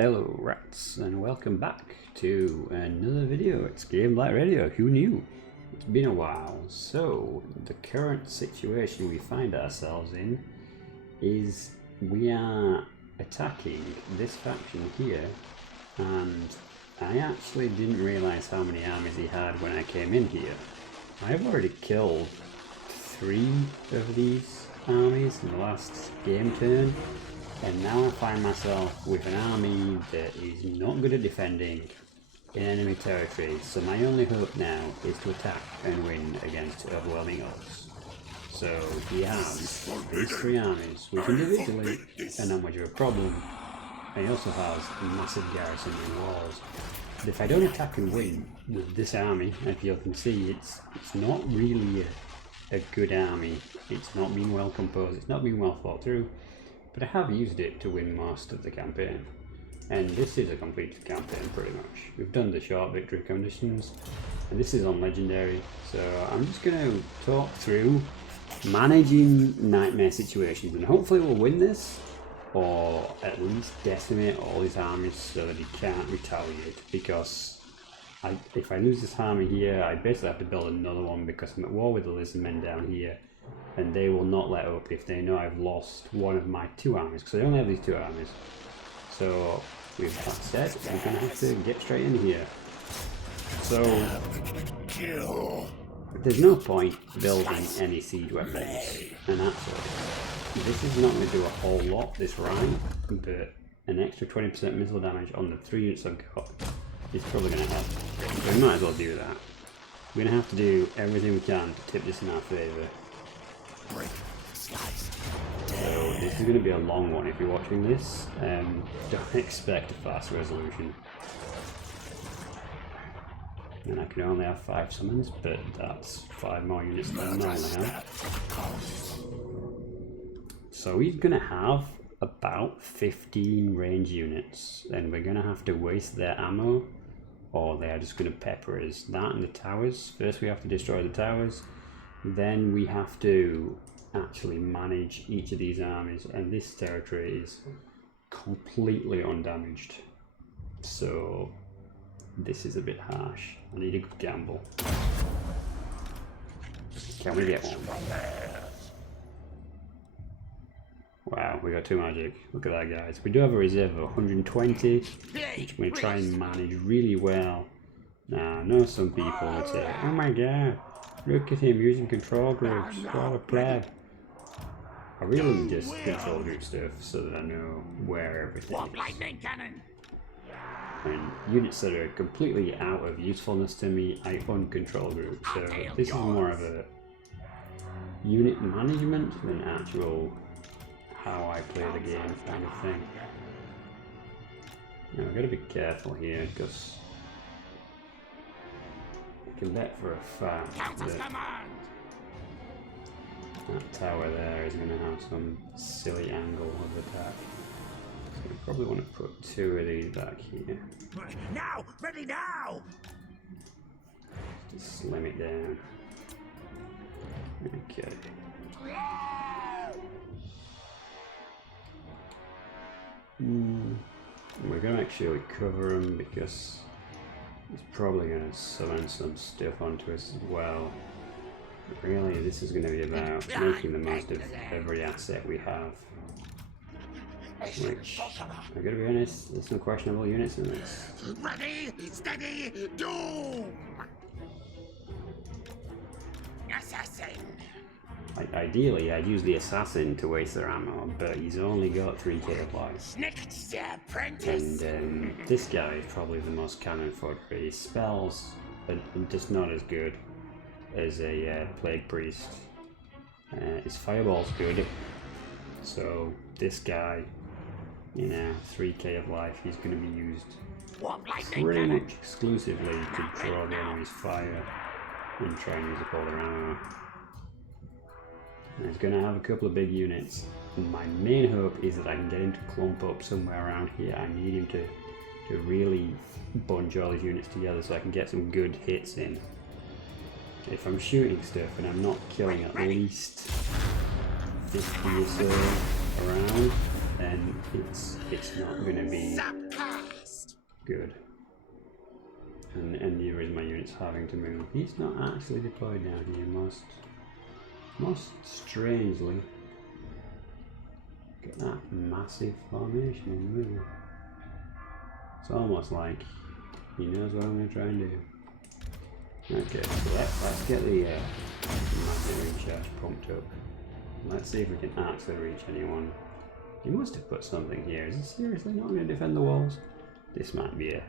Hello rats, and welcome back to another video at skavenblight.radio. Who knew? It's been a while. So the current situation we find ourselves in is we are attacking this faction here, and I actually didn't realise how many armies he had when I came in here. I've already killed 3 of these armies in the last game turn. And now I find myself with an army that is not good at defending in enemy territory, so my only hope now is to attack and win against overwhelming odds. So he has these 3 armies, which individually are not much of a problem, and he also has a massive garrison and walls. But if I don't attack and win with this army, as you can see, it's not really a good army. It's not been well composed, it's not been well thought through. But I have used it to win most of the campaign, and this is a completed campaign pretty much. We've done the short victory conditions, and this is on Legendary, so I'm just going to talk through managing nightmare situations, and hopefully we'll win this, or at least decimate all his armies so that he can't retaliate, because if I lose this army here, I basically have to build another one because I'm at war with the lizardmen down here. And they will not let up if they know I've lost one of my 2 armies, because I only have these 2 armies. So, with that said, I'm going to have to get straight in here. So, there's no point building any siege weapons. And actually, this is not going to do a whole lot this round, but an extra 20% missile damage on the 3 units I've got is probably going to help. So we might as well do that. We're going to have to do everything we can to tip this in our favour. So this is going to be a long one if you're watching this. Don't expect a fast resolution. And I can only have 5 summons, but that's 5 more units than I normally have. So he's going to have about 15 range units, and we're going to have to waste their ammo, or they are just going to pepper us. That and the towers. First we have to destroy the towers. Then we have to actually manage each of these armies, and this territory is completely undamaged. So this is a bit harsh. I need a good gamble. Can we get one? Wow, we got 2 magic. Look at that, guys. We do have a reserve of 120, which we're going to try and manage really well. Now, I know some people would say, oh my god, look at him using control groups, what a pleb. I really just control group stuff so that I know where everything is. And units that are completely out of usefulness to me, I uncontrol group. So this is more of a unit management than actual how I play the game kind of thing. Now I've got to be careful here because I can bet for a fact that tower there is going to have some silly angle of attack. So I probably want to put 2 of these back here. Now! Ready now! Just slim it down. Okay. We're going to make sure we cover him because he's probably going to summon some stuff onto us as well. But really, this is going to be about making the most of every asset we have. Which, I've got to be honest, there's some questionable units in this. Ready, steady, doom! Assassin! Ideally, I'd use the assassin to waste their ammo, but he's only got 3k of life. And this guy is probably the most cannon fodder. His spells are just not as good as a plague priest. His fireball's good, so this guy, you know, 3k of life, he's going to be used pretty much exclusively to draw the enemy's fire and try and use up all their ammo. And he's going to have a couple of big units. My main hope is that I can get him to clump up somewhere around here. I need him to really bunch all his units together so I can get some good hits in. If I'm shooting stuff and I'm not killing at least 50 or so around, then it's not going to be Good. And there is my units having to move. He's not actually deployed down here, most strangely. Get that massive formation in the middle. It's almost like he knows what I'm going to try and do. Okay, so let's get the magic recharge pumped up. Let's see if we can actually reach anyone. He must have put something here. Is he seriously not going to defend the walls? This might be a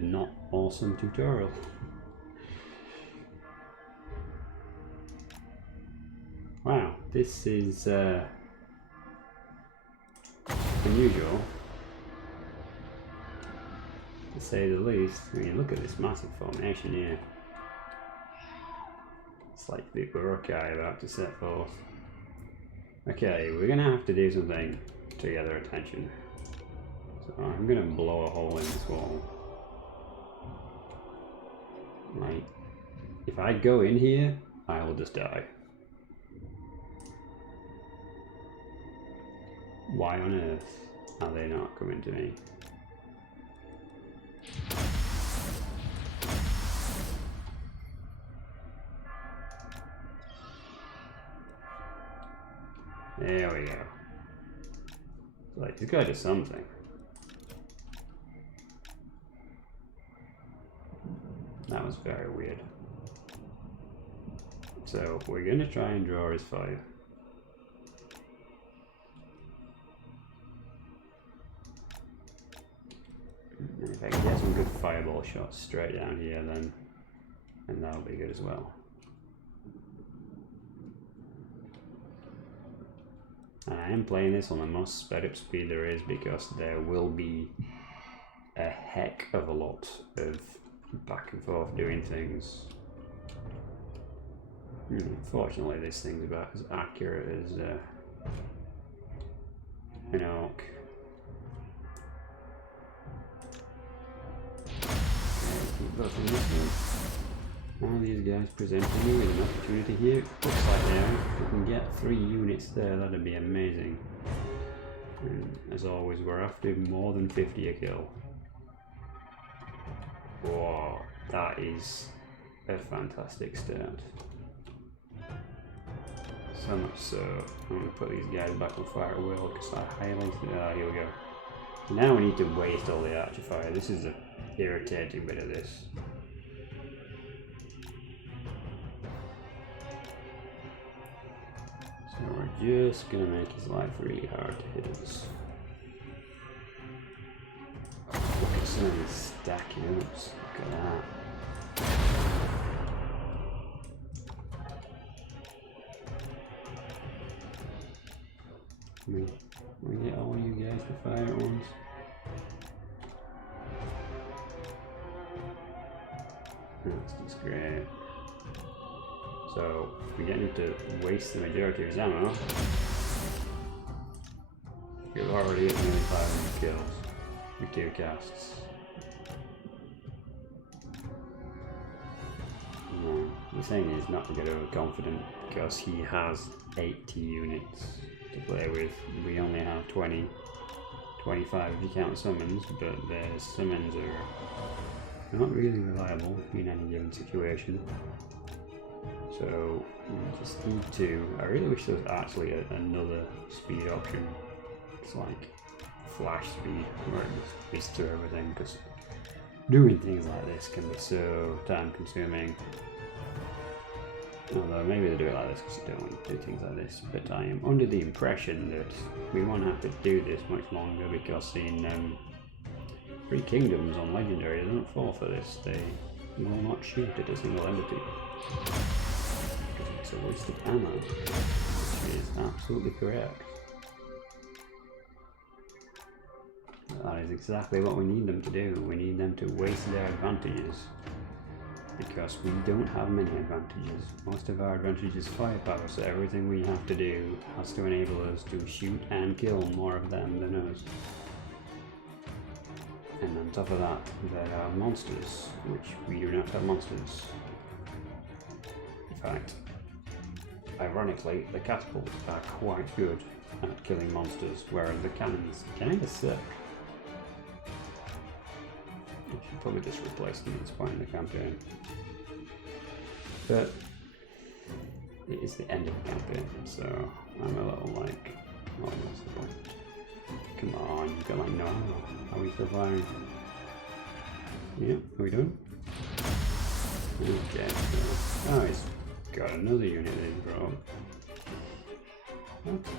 not awesome tutorial. Wow, this is unusual, to say the least. I mean, look at this massive formation here. It's like the Urukai about to set forth. Okay, we're gonna have to do something to get their attention. So I'm gonna blow a hole in this wall. Right. If I go in here, I will just die. Why on earth are they not coming to me? There we go. Like, he's gotta do something. That was very weird. So we're gonna try and draw his fire. And if I can get some good fireball shots straight down here, then that'll be good as well. And I am playing this on the most sped up speed there is, because there will be a heck of a lot of back and forth doing things. Unfortunately, this thing's about as accurate as an orc. Keep buffing this one. Now these guys presenting me with an opportunity here. Looks like there, if we can get 3 units there, that'd be amazing. And as always, we're after more than 50 a kill. Whoa, that is a fantastic start. So much so, I'm going to put these guys back on fire at will, because I highlighted. Here we go. Now we need to waste all the archer fire. This is the irritating bit of this. So we're just going to make his life really hard to hit us. Look at some of these stacking ups. Look at that. We get all you guys to fire at once. That's just great. So we get him to waste the majority of his ammo. We've already hit nearly 500 kills with 2 casts. No, the thing is not to get overconfident, because he has 80 units to play with. We only have 20, 25 if you count summons, but their summons are not really reliable in any given situation. So we just need to. I really wish there was actually another speed option. It's like flash speed, where it just speeds through everything, because doing things like this can be so time consuming. Although maybe they do it like this because they don't want to do things like this, but I am under the impression that we won't have to do this much longer, because in 3 Kingdoms on Legendary they don't fall for this. They will not shoot at a single entity because it's a waste of ammo, which is absolutely correct. That is exactly what we need them to do. We need them to waste their advantages, because we don't have many advantages. Most of our advantage is firepower, so everything we have to do has to enable us to shoot and kill more of them than us. And on top of that, there are monsters, which we do not have monsters. In fact, ironically, the catapults are quite good at killing monsters, whereas the cannons kind of suck. probably just replace them at this point in the campaign. But it is the end of the campaign, so I'm a little like, oh, what's the point? Come on, you've got like no ammo. Are we still firing? Yeah, are we done? Okay, so, oh, he's got another unit that he brought. Okay.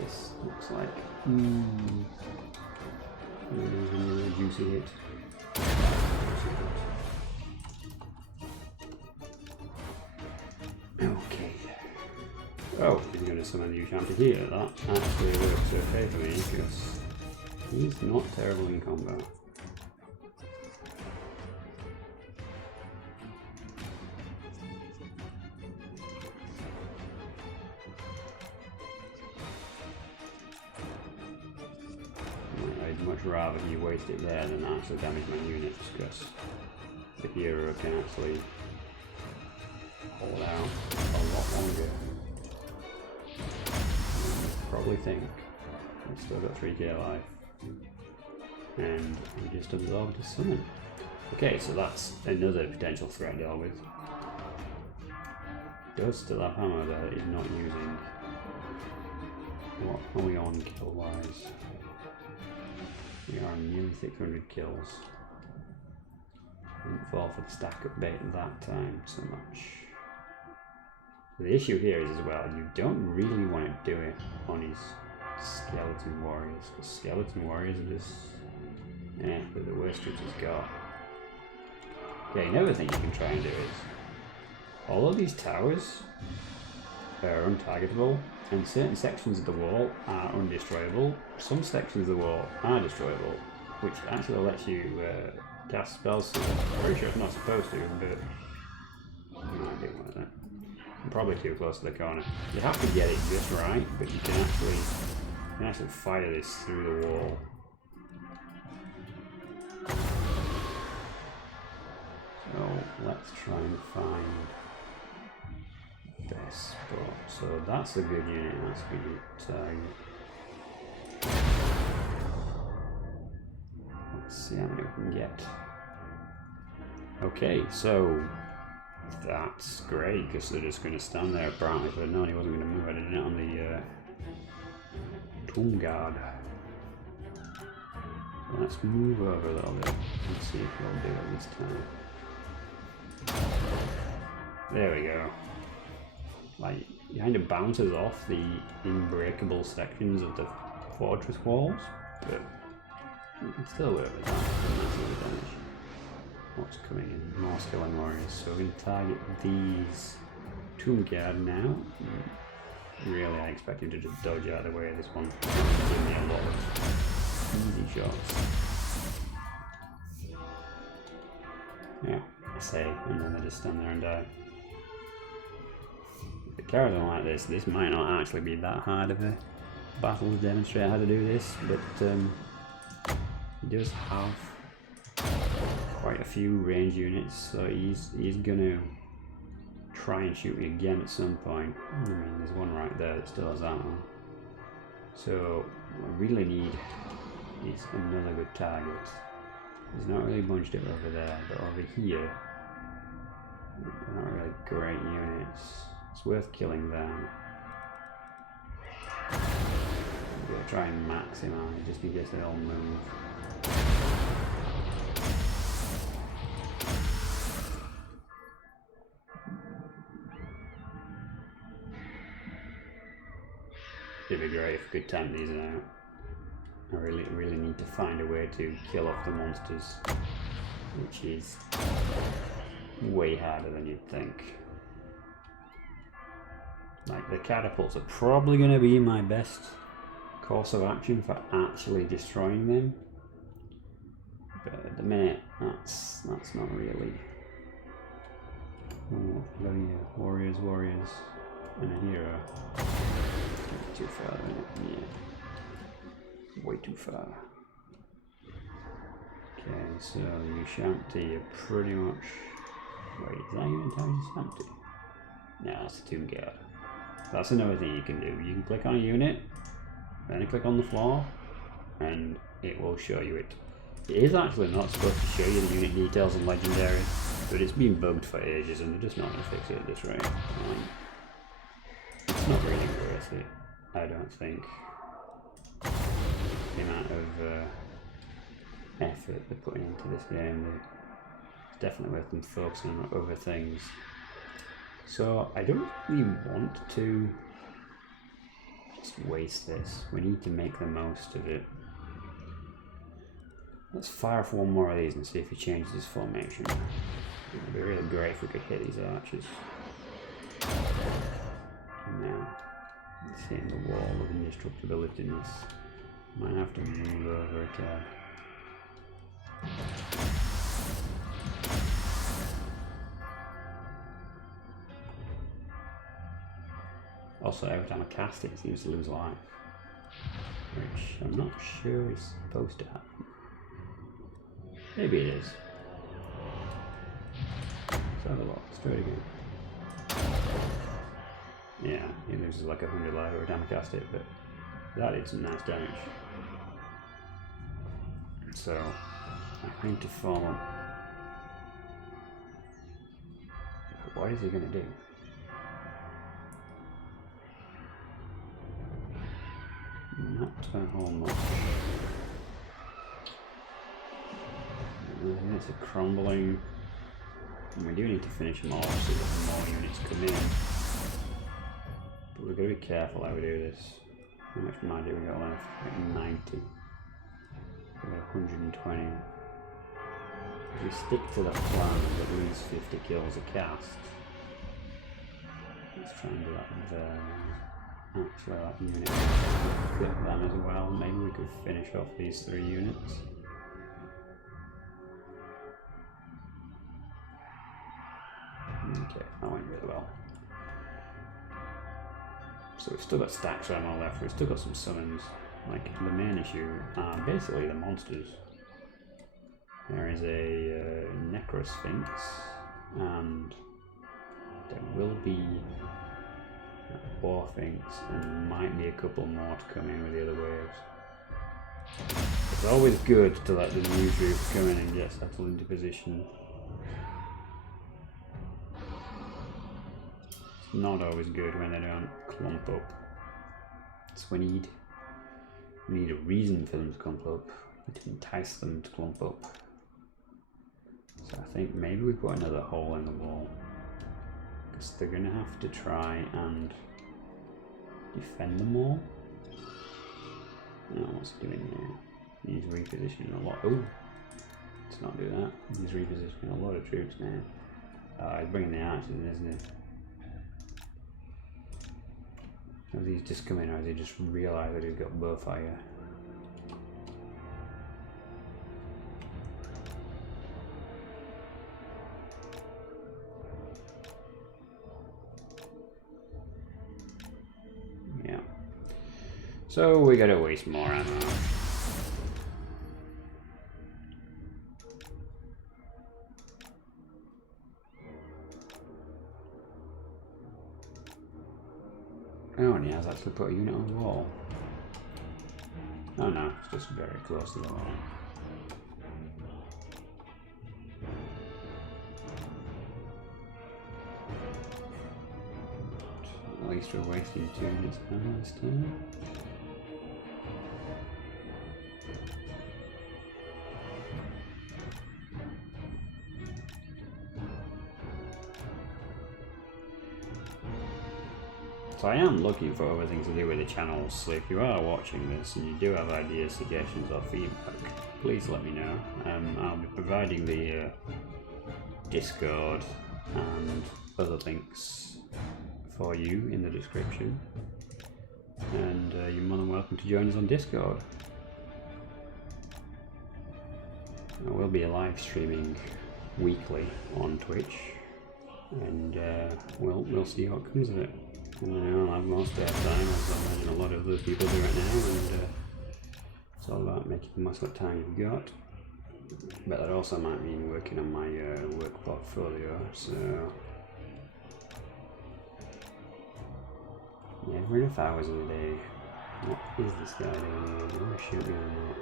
This looks like another juicy hit. Okay. Oh, he's going to summon the Ushanti here. That actually works okay for me because he's not terrible in combat. I'd much rather he waste it there than actually damage my units because the hero can actually hold out a lot longer. Probably think we've still got 3k life and we just absorbed a summon. Okay, so that's another potential threat to deal with. Does still have hammer that he's not using. What are we on kill wise? We are nearly 600 kills. Didn't fall for the stack update that time so much. The issue here is as well, you don't really want to do it on his skeleton warriors, because skeleton warriors are just, they're the worst troops he's got. Okay, another thing you can try and do is, all of these towers are untargetable, and certain sections of the wall are undestroyable. Some sections of the wall are destroyable, which actually lets you cast spells. I'm pretty sure it's not supposed to, but I might do one of that. I'm probably too close to the corner. You have to get it just right, but you can actually fire this through the wall. So let's try and find this spot. So that's a good unit. That's a good target. Let's see how many we can get. Okay, so that's great because they're just going to stand there apparently. If I'd known he wasn't going to move, I'd have done it on the tomb guard. So let's move over a little bit and see if we'll do it this time. There we go. Like, it kind of bounces off the unbreakable sections of the fortress walls, but you can still work with that. Damage. What's coming in? More skeleton warriors. So we're going to target these tomb guard now. Really, I expect him to just dodge out of the way of this one. Give me a lot of easy shots. Yeah, I say, and then they just stand there and die. If the characters are like this might not actually be that hard of a battle to demonstrate how to do this, but he does have quite a few range units, so he's gonna try and shoot me again at some point. I mean, there's one right there that still has ammo. So what I really need is another good target. He's not really bunched it over there, but over here, they're not really great units. It's worth killing them. I'm gonna try and max him out just in case they all move. It'd be great if we could tank these out. I really need to find a way to kill off the monsters, which is way harder than you'd think. Like, the catapults are probably going to be my best course of action for actually destroying them, but at the minute that's not really. Warriors, and a hero. Too far, isn't it? Yeah. Way too far. Okay, so the Ushanti are pretty much. Wait, is that even Ushanti? No, that's a tomb guard. That's another thing you can do. You can click on a unit, then click on the floor, and it will show you it. It is actually not supposed to show you the unit details in Legendary, but it's been bugged for ages and they're just not going to fix it at this rate. Like, it's not really worth it, I don't think. The amount of effort they're putting into this game, it's definitely worth them focusing on other things. So I don't really want to just waste this. We need to make the most of it. Let's fire off one more of these and see if he changes his formation. It would be really great if we could hit these archers. Now, it's hitting the wall of indestructibilityness. Might have to move over it. Also, every time I cast it, it seems to lose life, which I'm not sure is supposed to happen. Maybe it is. Let's have a look. Let's try it again. Yeah, he loses like 100 life every time I cast it, but that did some nice damage. So, I need to follow. But what is he going to do? Not a whole lot. Units are crumbling. And we do need to finish them off so that more units come in. But we've got to be careful how we do this. How much magic we got left? Like 90. We got 120. If we stick to that plan of at least 50 kills a cast. Let's try and do that there. Actually, that unit clip them as well. Maybe we could finish off these 3 units. Okay, that went really well. So we've still got stacks of ammo left, we've still got some summons. Like, the main issue are basically the monsters. There is a Necrosphinx, and there will be a Warsphinx, and might be a couple more to come in with the other waves. It's always good to let the new troops come in and get settled into position. It's not always good when they don't clump up. So we need a reason for them to clump up, to entice them to clump up. So I think maybe we put another hole in the wall, because they're going to have to try and defend them all. No, what's he doing there? He's repositioning a lot. Oh, let's not do that. He's repositioning a lot of troops now. He's bringing the archers in, isn't he? Has he just come in, or has he just realised that he's got bowfire? Yeah. So we gotta waste more ammo. Oh, and he has actually put a unit on the wall. Oh no, it's just very close to the wall. At least we're wasting 2 units this time. So I am looking for other things to do with the channel, so if you are watching this and you do have ideas, suggestions or feedback, please let me know. I'll be providing the Discord and other links for you in the description, and you're more than welcome to join us on Discord. I will be live streaming weekly on Twitch, and we'll see what comes of it. And I'll have more spare time, as I imagine a lot of other people do right now, and it's all about making the most of the time you've got. But that also might mean working on my work portfolio, so Never enough hours in a day. What is this guy doing here? Do you want to shoot me or not?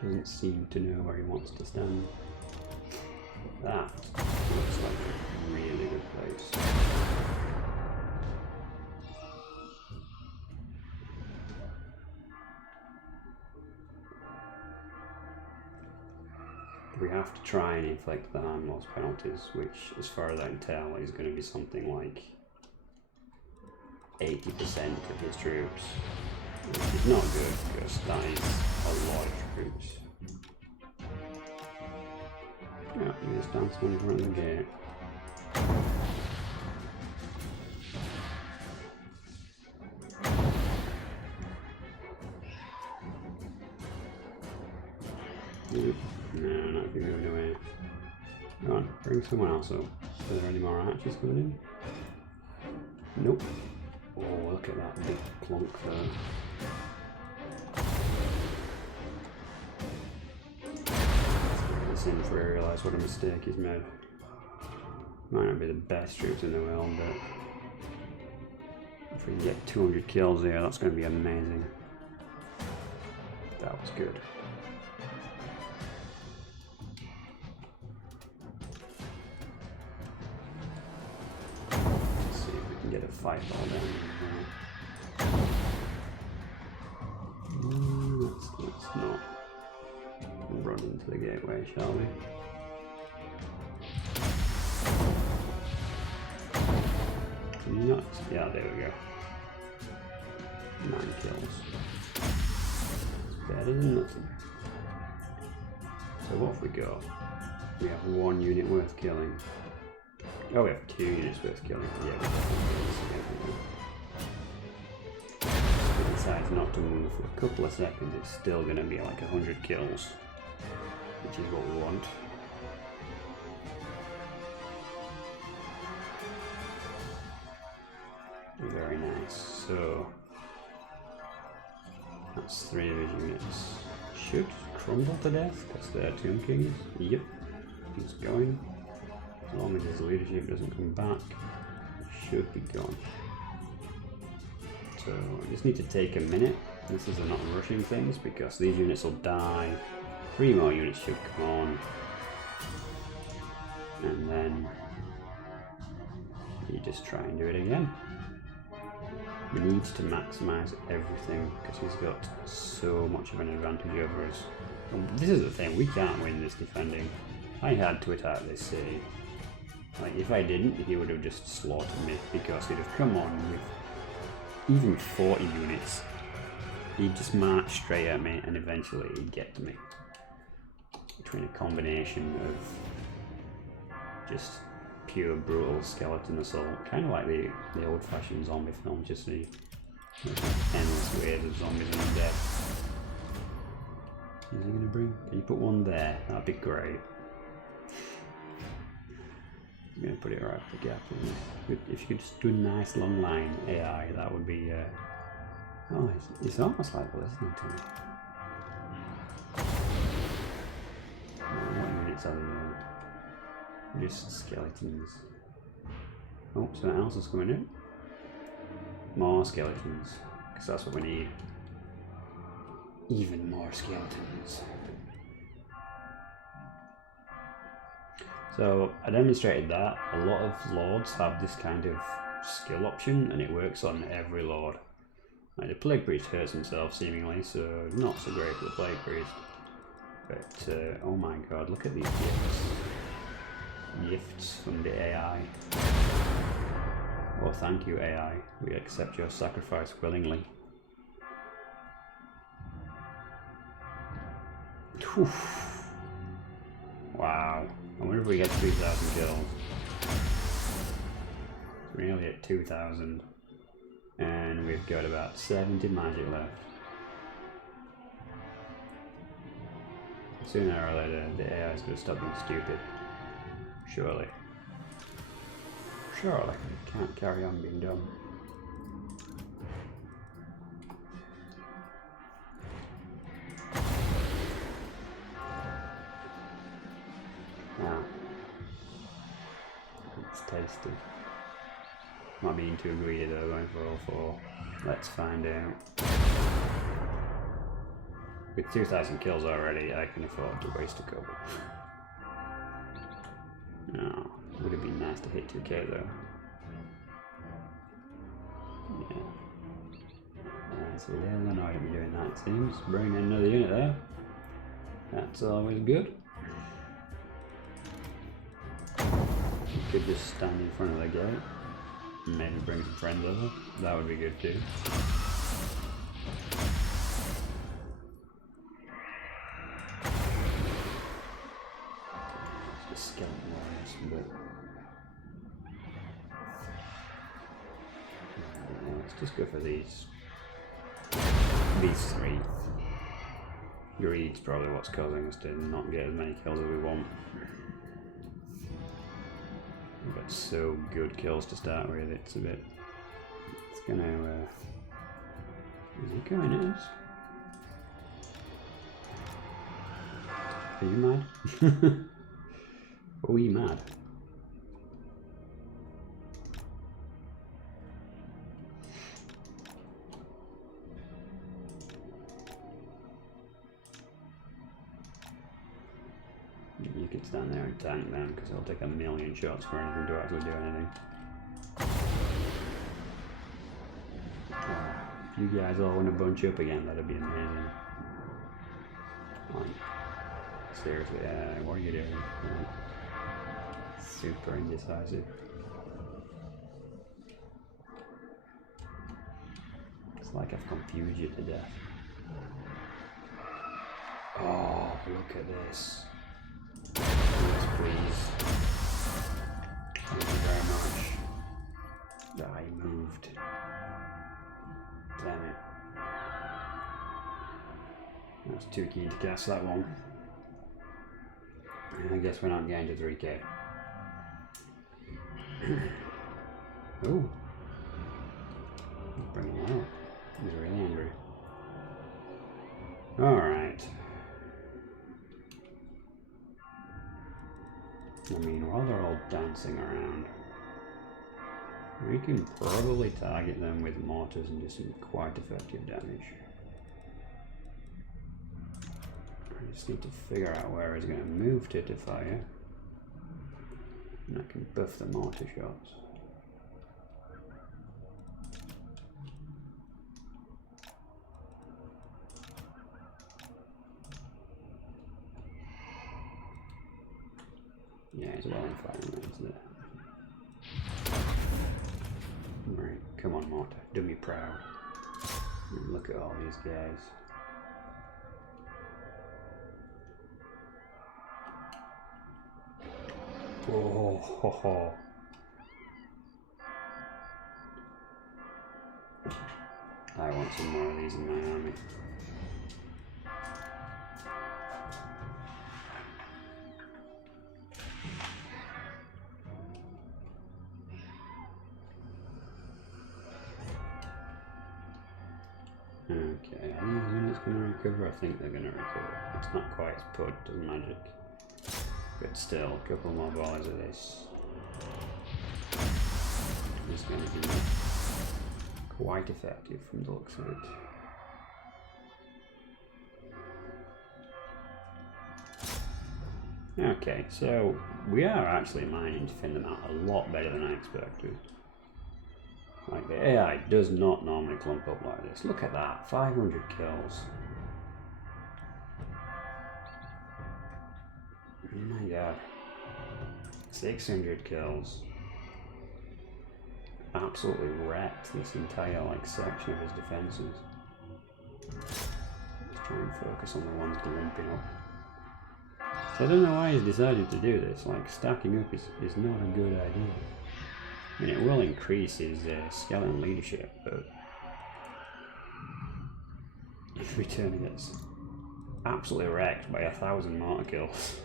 Doesn't seem to know where he wants to stand. That looks like a really good place. We have to try and inflict the hand loss penalties, which, as far as I can tell, is going to be something like 80% of his troops. Which is not good, because that is a lot of troops. Yeah, he's dancing in front of the gate. No, not if you moved away. Come on, bring someone else up. Are there any more archers coming in? Nope. Oh, look at that big plonk there. Let's see before I realise what a mistake he's made. Might not be the best troops in the world, but if we can get 200 kills here, that's going to be amazing. That was good. Let's see if we can get a fight ball down. Let's not run into the gateway, shall we? Not, yeah, there we go. 9 kills. Better than nothing. So what have we got? We have 1 unit worth killing. Oh, we have 2 units worth killing. Yeah, we definitely if it decides not to move for a couple of seconds, it's still going to be like 100 kills, which is what we want. Very nice. So that's 3 of his units. Should crumble to death because they're Tomb Kings. Yep, he's going. As long as his leadership doesn't come back, he should be gone. So I just need to take a minute. This is not rushing things because these units will die. 3 more units should come on, and then you just try and do it again. He needs to maximise everything because he's got so much of an advantage over us. And this is the thing, we can't win this defending. I had to attack this city. Like, if I didn't, he would have just slaughtered me because he'd have come on with even 40 units. He'd just march straight at me and eventually he'd get to me. Between a combination of just pure brutal skeleton assault, kind of like the old-fashioned zombie films. You see endless waves of zombies and death. Is he gonna bring? Can you put one there? That'd be great. I'm gonna put it right up the gap. If you could just do a nice long line AI, that would be. Oh, it's almost like listening to me. What units are there? Just skeletons. Oh, something else is coming in. More skeletons, because that's what we need. Even more skeletons. So I demonstrated that a lot of lords have this kind of skill option, and it works on every lord. Like the Plague Priest hurts himself seemingly, so not so great for the Plague Priest. But oh my god, look at these gifts. Gifts from the AI. Oh, thank you, AI. We accept your sacrifice willingly. Whew. Wow. I wonder if we get 3,000 kills. We're nearly at 2,000. And we've got about 70 magic left. Sooner or later, the AI is going to stop being stupid. Surely. Surely. It can't carry on being dumb. tasty. Not being too greedy though, going for all four. Let's find out. With 2,000 kills already, I can afford to waste a couple. No, would have been nice to hit 2k though. Yeah. It's a little annoyed at me doing that, it seems. Bring in another unit there. That's always good. You could just stand in front of the gate and maybe bring some friends over. That would be good too. It's just skeleton warriors, but let's just go for these three. Greed's probably what's causing us to not get as many kills as we want. We've got so good kills to start with, it's a bit... It's gonna... Is he going at us? Are you mad? Are we mad? You can stand there and tank them because it'll take a million shots for anything to actually do anything. If you guys all want to bunch up again, that'd be amazing. Like, seriously, what are you doing? Like, super indecisive. It's like I've confused you to death. Oh, look at this. Yes, please. Thank you very much. I moved. Damn it. I was too keen to cast that one. I guess we're not getting to 3k. Oh. He's bringing it out. He's really angry. Alright. I mean, while they're all dancing around, we can probably target them with mortars and do some quite effective damage. I just need to figure out where he's going to move to fire, and I can buff the mortar shots. Yeah, he's well in firing range there. Right, come on, mortar, do me proud. And look at all these guys. Oh, ho, ho. I want some more of these in my army. Okay, are these units going to recover? I think they're going to recover. It's not quite as potent as magic. But still, a couple more volleys of this. It's going to be quite effective from the looks of it. Okay, so we are actually managing to thin them out a lot better than I expected. Like, the AI does not normally clump up like this. Look at that, 500 kills. Oh my god. 600 kills. Absolutely wrecked this entire like section of his defenses. Let's try and focus on the ones glumping up. So I don't know why he's decided to do this. Like, stacking up is not a good idea. I mean, it will increase his skeleton leadership, but in return he gets absolutely wrecked by 1,000 mortar kills.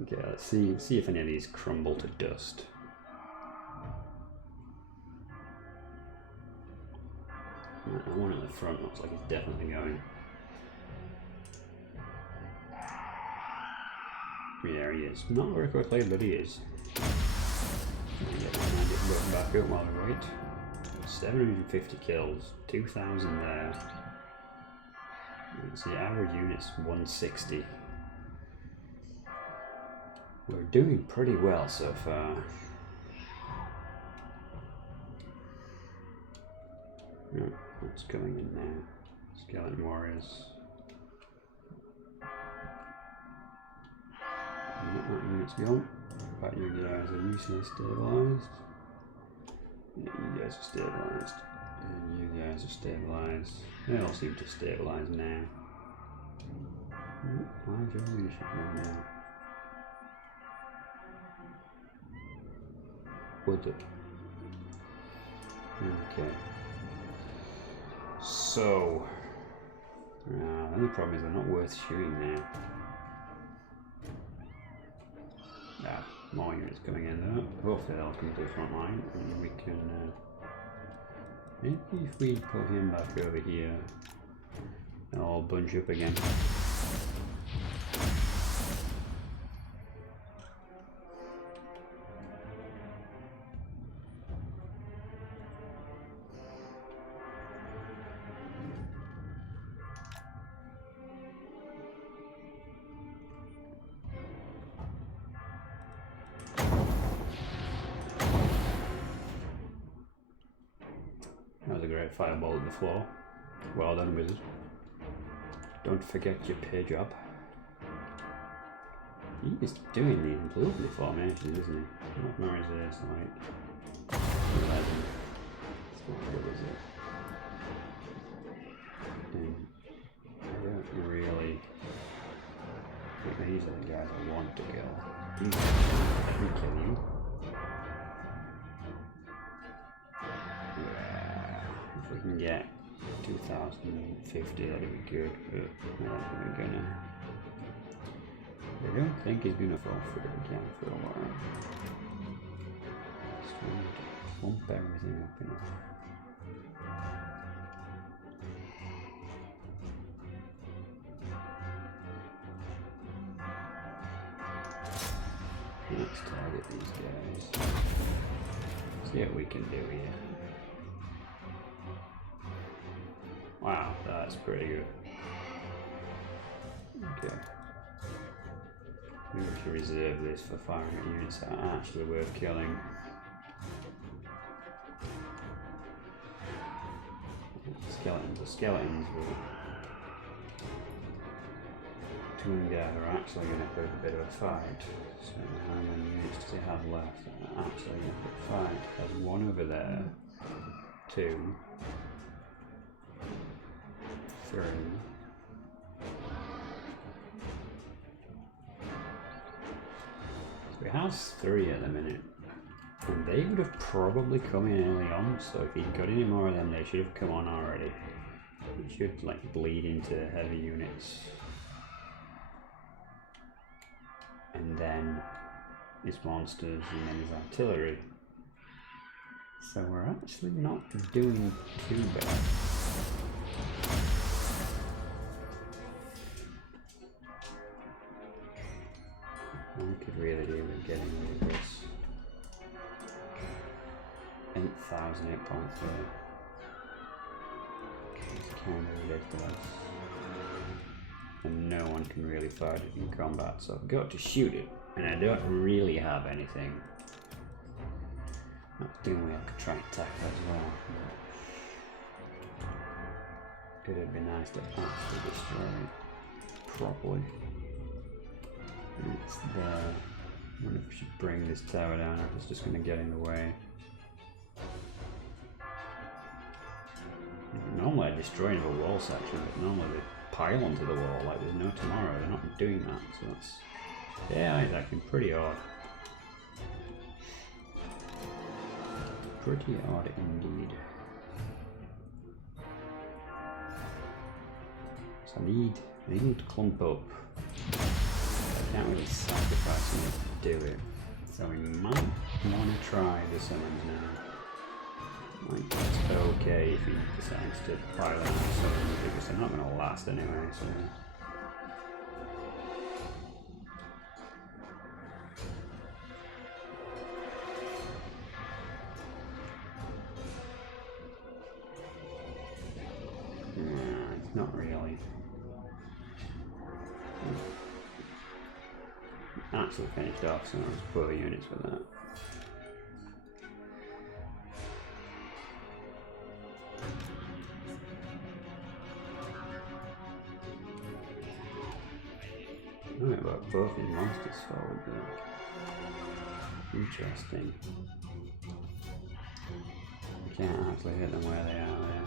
Okay, let's see if any of these crumble to dust. Right, the one at the front looks like it's definitely going. Yeah, he is. Not very quickly, but he is. Get my magic button back up while we wait. 750 kills, 2,000 there. It's the average unit's 160. We're doing pretty well so far. Oh, what's coming in now? Skeleton warriors. That unit's gone. But you guys are useless, stabilized. Yeah, you guys are stabilized. And you guys are stabilized. They all seem to stabilize now. Why is your leadership going down? Would it? Okay. So, the only problem is they're not worth shooting now. More units coming in though. Hopefully they'll come to the front line and we can maybe if we put him back over here, they'll all bunch up again. That was a great fireball at the floor. Well done, wizard. Don't forget your pay job. He is doing these lovely formations, isn't he? What more is this? Like 11. What good is it? And I don't really think these are the guys I want to kill. These can kill you. If we can get 2050, that'd be good, but we're gonna. I don't think he's gonna fall through again for a while. Just trying to pump everything up enough. Let's target these guys. See what we can do here. Wow, that's pretty good. Okay. Maybe we should reserve this for firing at units that are actually worth killing. The skeletons will. Two of them are actually going to put a bit of a fight. So how many units does it have left that are actually going to put a fight? There's one over there. 2. 3. So we have 3 at the minute. And they would have probably come in early on, so if he'd got any more of them, they should have come on already. It should like bleed into heavy units. And then his monsters and then his artillery. So we're actually not doing too bad. I could really do with getting rid of this. 8,000 hit points there. It's kind of ridiculous. And no one can really fight it in combat, so I've got to shoot it. And I don't really have anything. That's the only way I could try and attack as well. Could have been nice to actually destroy it properly. It's there. I wonder if we should bring this tower down or if it's just going to get in the way. Normally I destroy the wall section, but normally they pile onto the wall like there's no tomorrow. They're not doing that, so that's... Yeah, it's actually pretty odd. Pretty odd indeed. So I need to clump up. I can't really sacrifice me to do it. So we might want to try the summons now. Like, it's okay if he decides to pile on summons because they're not going to last anyway, so... Not really. Actually finished off, so that was 4 units with that. Oh, yeah, but both these monsters forward there. Interesting. Can't actually hit them where they are there.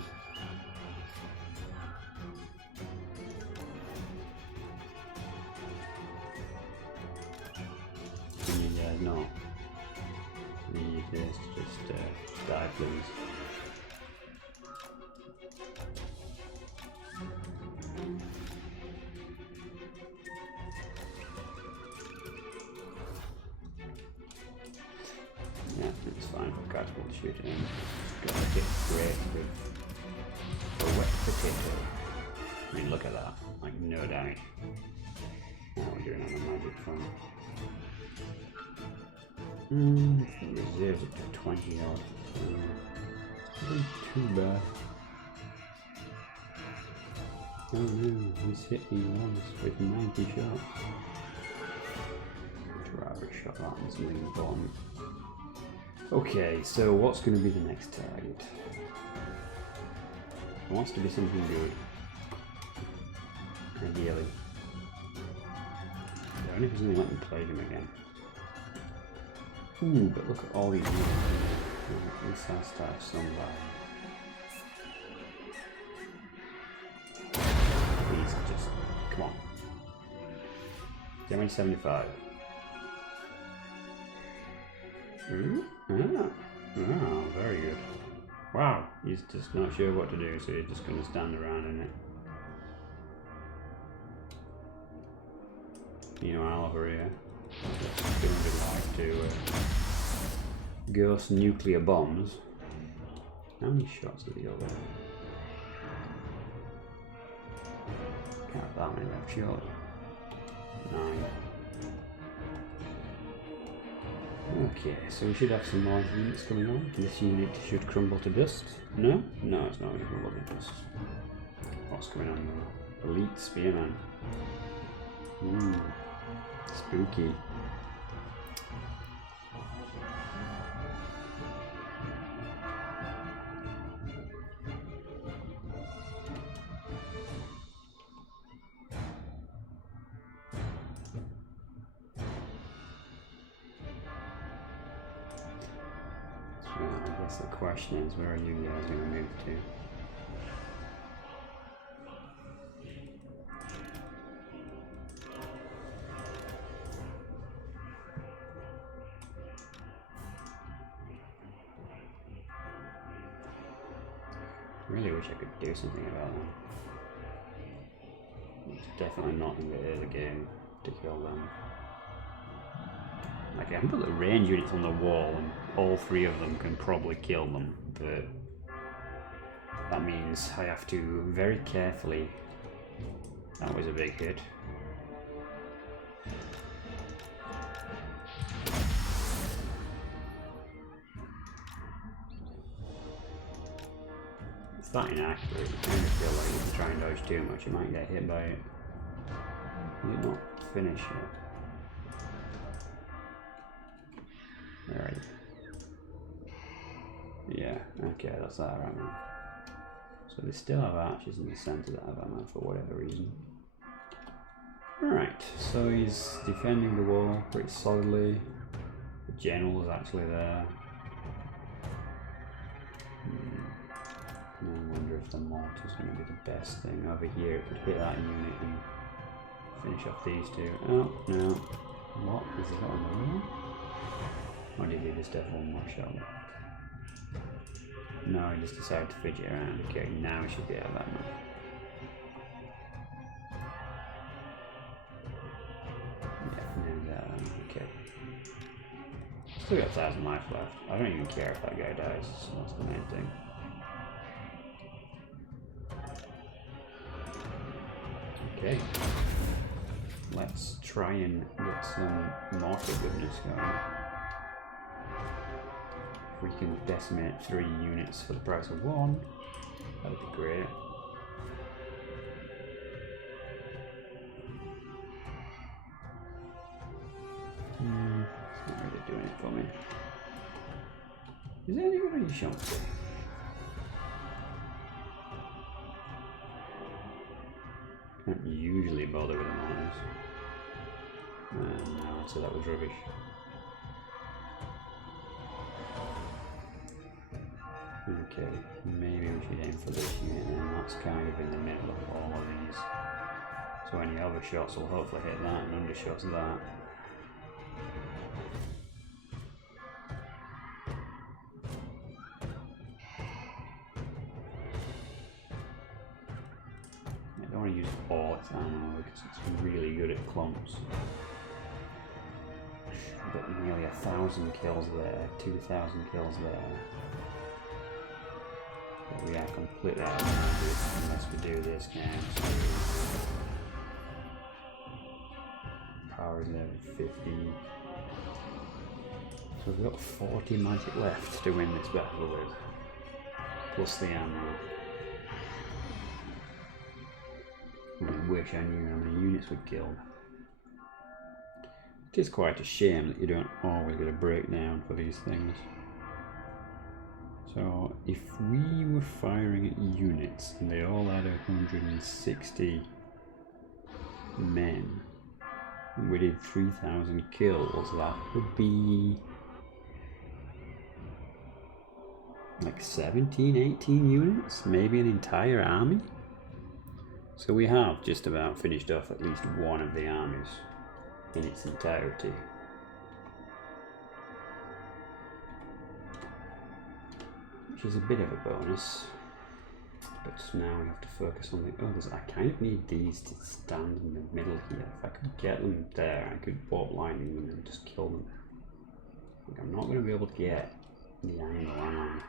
Can you guys know? Use this to just die, please. Yeah, it's fine for casual shooting. Gotta get great with a wet potato. I mean, look at that. Like, no damage. Now we're doing on the magic front. Reserves up to 20 odd. Isn't too bad. Oh no, he's hit me once with 90 shots. Driver shot that and something important. Okay, so what's going to be the next target? It wants to be something good. Ideally. The only reason they let me play them again. Ooh, but look at all these units. At least has to have some value. These are just... come on. Damage 75. Ooh. Ah, very good. Wow, he's just not sure what to do, so he's just going to stand around in it. Meanwhile, over here, it's going to be like to ghost nuclear bombs. How many shots are the other? Can't have that many left, surely. 9. Okay, so we should have some more units coming on. This unit should crumble to dust. No? No, it's not going to crumble to dust. What's going on now? Elite Spearman. Ooh, spooky. I guess the question is, where are you guys going to move to? I really wish I could do something about them. It's definitely not in the early game to kill them. Like, I can put the range units on the wall and all 3 of them can probably kill them, but that means I have to very carefully. That was a big hit. It's that inaccurate. You kind of feel like if you try and dodge too much, you might get hit by it. Did not finish it. Alright. Yeah, okay, that's that right now. So they still have archers in the centre that have ammo for whatever reason. Alright, so he's defending the wall pretty solidly. The general is actually there. I wonder if the mortar is going to be the best thing. Over here, it could hit that unit and finish off these 2. Oh, no. What? Is it on the wall? Or did he just have one more shot? No, he just decided to fidget around. Okay, now we should be out of that now. Yeah, maybe that. Okay. Still got 1,000 life left. I don't even care if that guy dies, so that's the main thing. Okay. Let's try and get some mortar goodness going. If we can decimate 3 units for the price of 1, that'd be great. doing it for me. Is there anybody shots? Can't usually bother with them on this. No, so that was rubbish. Okay, maybe we should aim for this unit, and that's kind of in the middle of all of these. So any other shots will hopefully hit that, and undershots that. I don't want to use all its ammo because it's really good at clumps. But nearly 1,000 kills there, 2,000 kills there. But we are completely out of it unless we do this now. Power is level 50. So we've got 40 magic left to win this battle with. Plus the ammo. I wish I knew how many units we'd killed. It is quite a shame that you don't always get a breakdown for these things. So if we were firing at units and they all had 160 men, and we did 3,000 kills, that would be like 17, 18 units, maybe an entire army. So we have just about finished off at least one of the armies in its entirety. Which is a bit of a bonus. But now we have to focus on the others. I kind of need these to stand in the middle here. If I could get them there, I could warp lightning them and just kill them. Like, I'm not going to be able to get the angle, am I?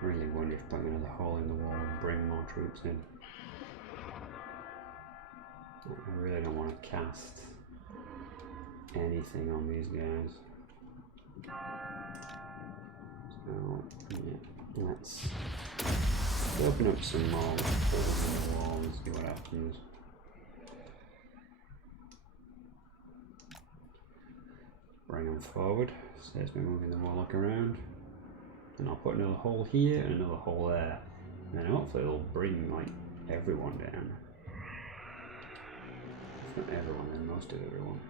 I really wonder if putting another hole in the wall would bring more troops in. I really don't want to cast anything on these guys. So, yeah, let's open up some more holes in the wall and see what happens. Bring them forward, saves me moving the warlock around. And I'll put another hole here and another hole there. And then hopefully it'll bring like everyone down. If not everyone, then most of everyone.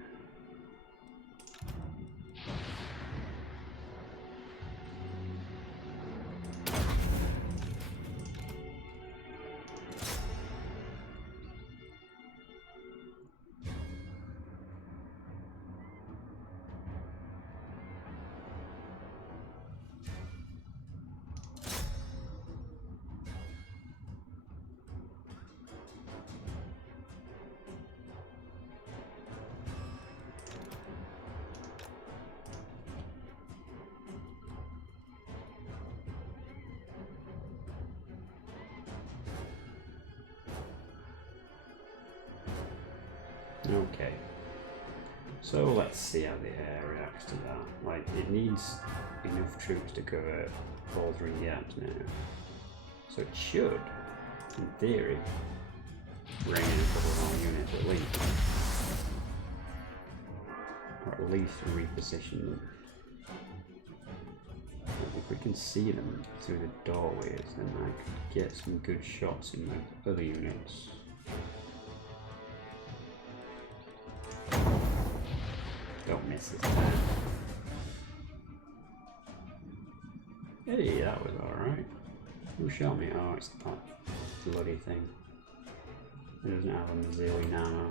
Okay, so let's see how the air reacts to that. Like, it needs enough troops to cover all three gaps now. So it should, in theory, bring in a couple more units at least. Or at least reposition them. If we can see them through the doorways, then I could get some good shots in with other units. Don't miss this time. Hey, that was alright. Who shot me? Oh, it's that bloody thing. It doesn't have a mazillion ammo.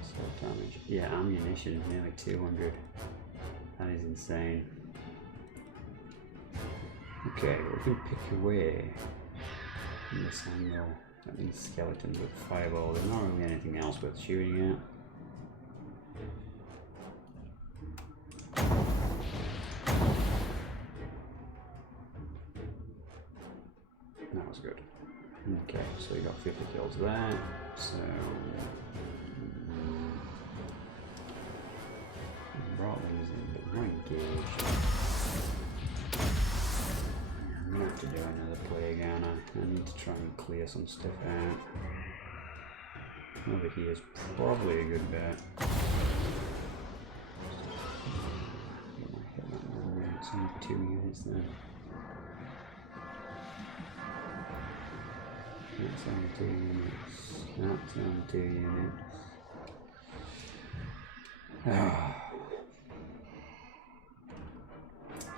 So damage. Yeah, ammunition is nearly 200. That is insane. Okay, we can pick away from this angle at these skeletons with fireball. There's not really anything else worth shooting at. That was good. Okay, so we got 50 kills there. So brought these in, but we're engaged. I'm gonna have to do another plague, Anna. I need to try and clear some stuff out. Over here is probably a good bet. It's only 2 units then. That's only 2 units. That's only 2 units.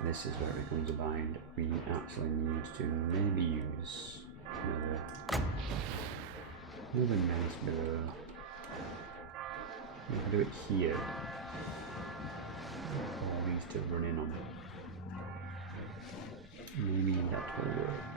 This is where it becomes a bind. We actually need to maybe use another nice bow. We can do it here. All these to run in on. Maybe that will work.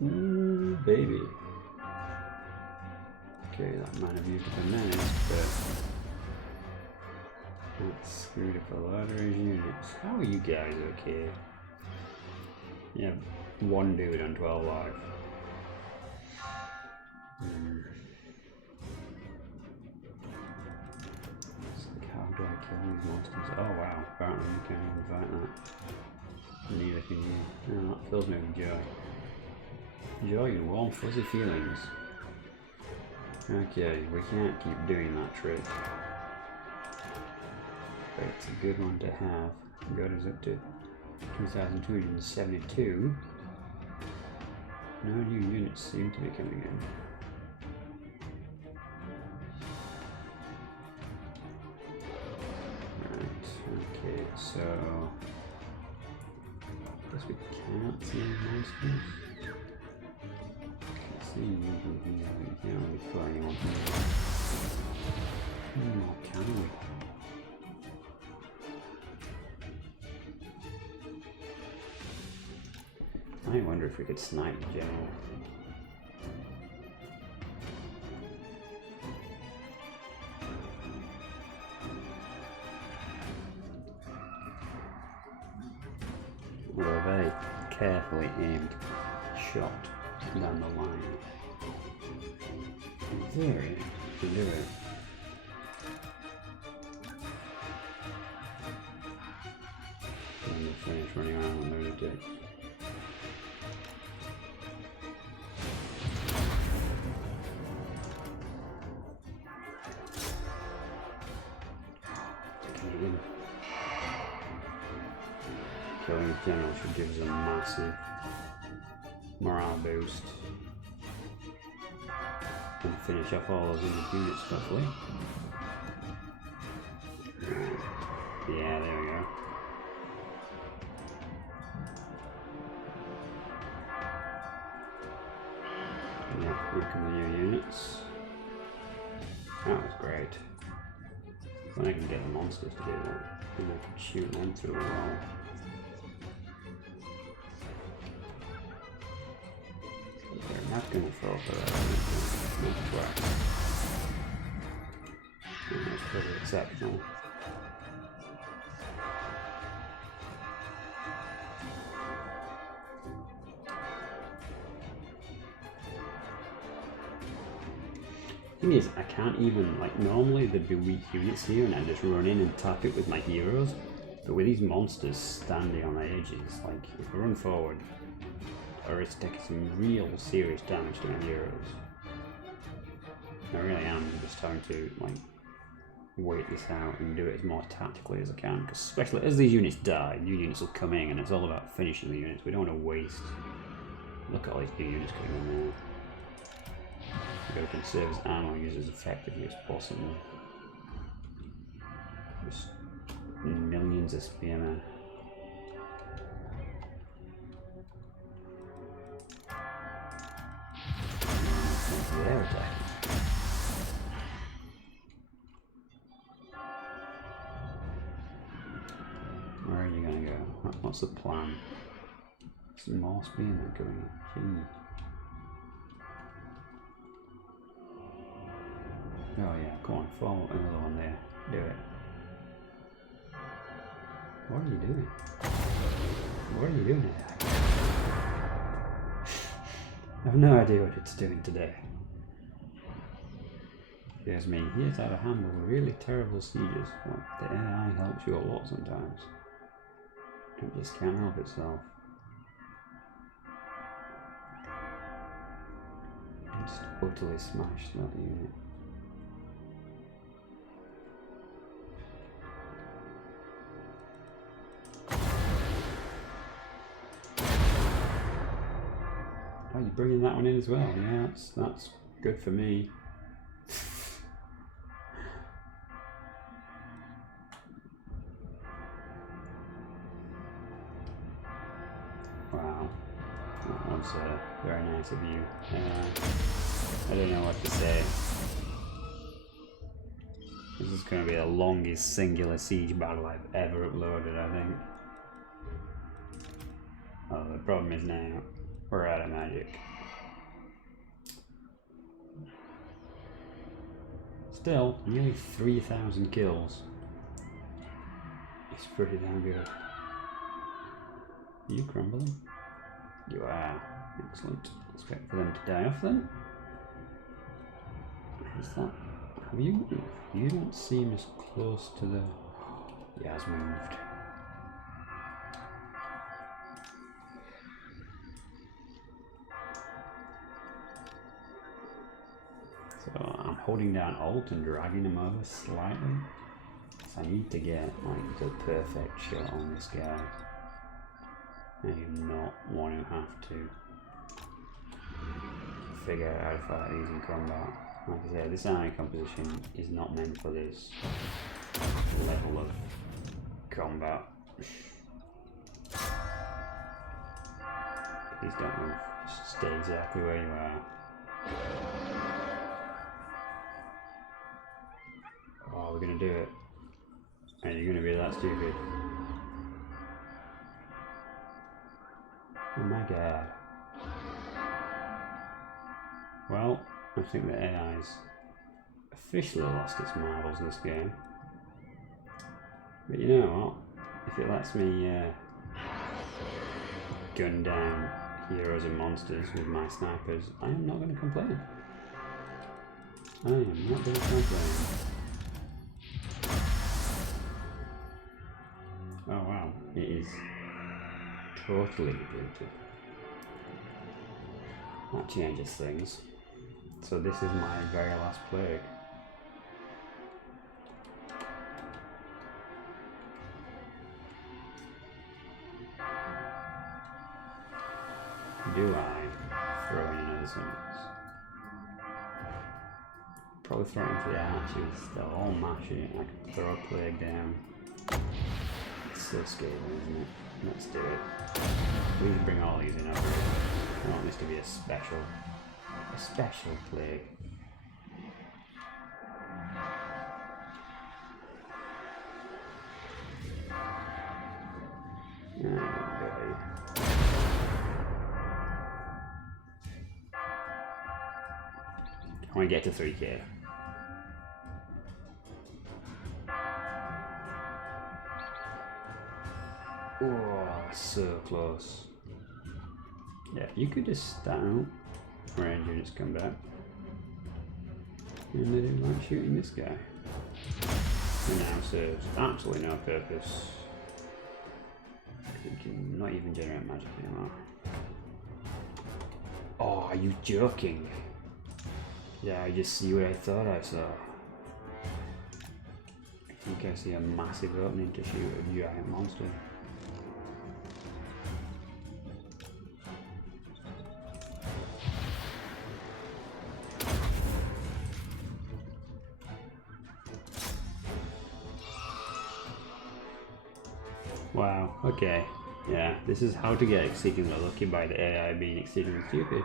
Ooh, baby. Okay, that might have used up a menace, but that screwed up a lot of his units. How are you guys okay? Yeah, 1 dude on 12 life. It's like, how do I kill these monsters? Oh wow, apparently you can't even fight that. Neither can you. Oh, that fills me with joy. Joy and warm fuzzy feelings. Okay, we can't keep doing that trick. But it's a good one to have. Got us up to 2,272. No new units seem to be coming in. Right, okay, so I guess we can't see any monsters. You can't really put anyone here. Can we? I wonder if we could snipe the general. With a very carefully aimed shot down the line. There, to do it. And the flames running around with lunatics. Killing the general should give us a massive morale boost. And finish off all those units, hopefully. Yeah, there we go. Yeah, here come the new units. That was great. When I can get the monsters to do that, then I can shoot them through the wall. They're not going to fall for that. That's pretty exceptional. Thing is, I can't even, like, normally there'd be weak units here and I'd just run in and tap it with my heroes, but with these monsters standing on the edges, like, if I run forward, I risk taking some real serious damage to my heroes. I really am just having to, like, wait this out and do it as more tactically as I can, because especially as these units die, new units will come in and it's all about finishing the units. We don't want to waste. Look at all these new units coming in there. We've got to conserve his ammo and use it as effectively as possible. Just millions of spearmen. They're attacking. Where are you gonna go? What's the plan? Some more spearmen going. Gee. Oh yeah, come on, follow another one there. Do it. What are you doing? What are you doing here? I have no idea what it's doing today. Here's me. Here's how to handle really terrible sieges. Well, the AI helps you a lot sometimes. It just can't help itself. Just totally smashed that unit. Oh, you're bringing that one in as well. Yeah, that's good for me. Wow, that was very nice of you. I don't know what to say. This is going to be the longest singular siege battle I've ever uploaded, I think. Oh, the problem is now we're out of magic. Still, nearly 3,000 kills. It's pretty damn good. Are you crumbling? You are. Excellent. Let's wait for them to die off then. Is that? Have you moved? You don't seem as close to the... He has moved. So I'm holding down Alt and dragging him over slightly. So I need to get like the perfect shot on this guy. I do not want to have to figure out how to fight these in combat. Like I said, this army composition is not meant for this level of combat. Please don't move. Just stay exactly where you are. Oh, we're gonna do it. Are you gonna be that stupid? Oh my god. Well, I think the AI's officially lost its marbles this game. But you know what? If it lets me gun down heroes and monsters with my snipers, I am not going to complain. I am not going to complain. Oh wow, it is totally depleted. That changes things. So this is my very last plague. Do I throw in another summons? Probably throw in for the archers. They'll all mash it. I can throw a plague down. It's so scary, isn't it? Let's do it. Please bring all these in over here. I want this to be a special plague. I want to get to 3k. Oh, so close. Yeah, you could just stand out. Range units come back. And they didn't like shooting this guy. Who now serves absolutely no purpose. He can not even generate magic anymore. Oh, are you joking? Yeah, I just see what I thought I saw. I think I see a massive opening to shoot a giant monster. Wow, okay. Yeah, this is how to get exceedingly lucky by the AI being exceedingly stupid.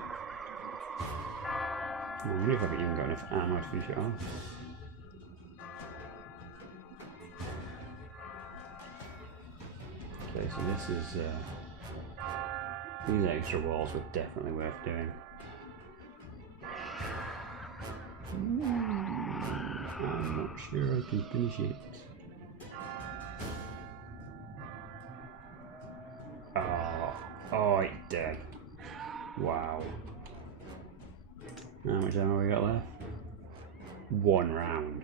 I wonder if I've even got enough ammo to finish it off. Okay, so this is... these extra walls were definitely worth doing. I'm not sure I can finish it. Oh, much ammo we got left? 1 round.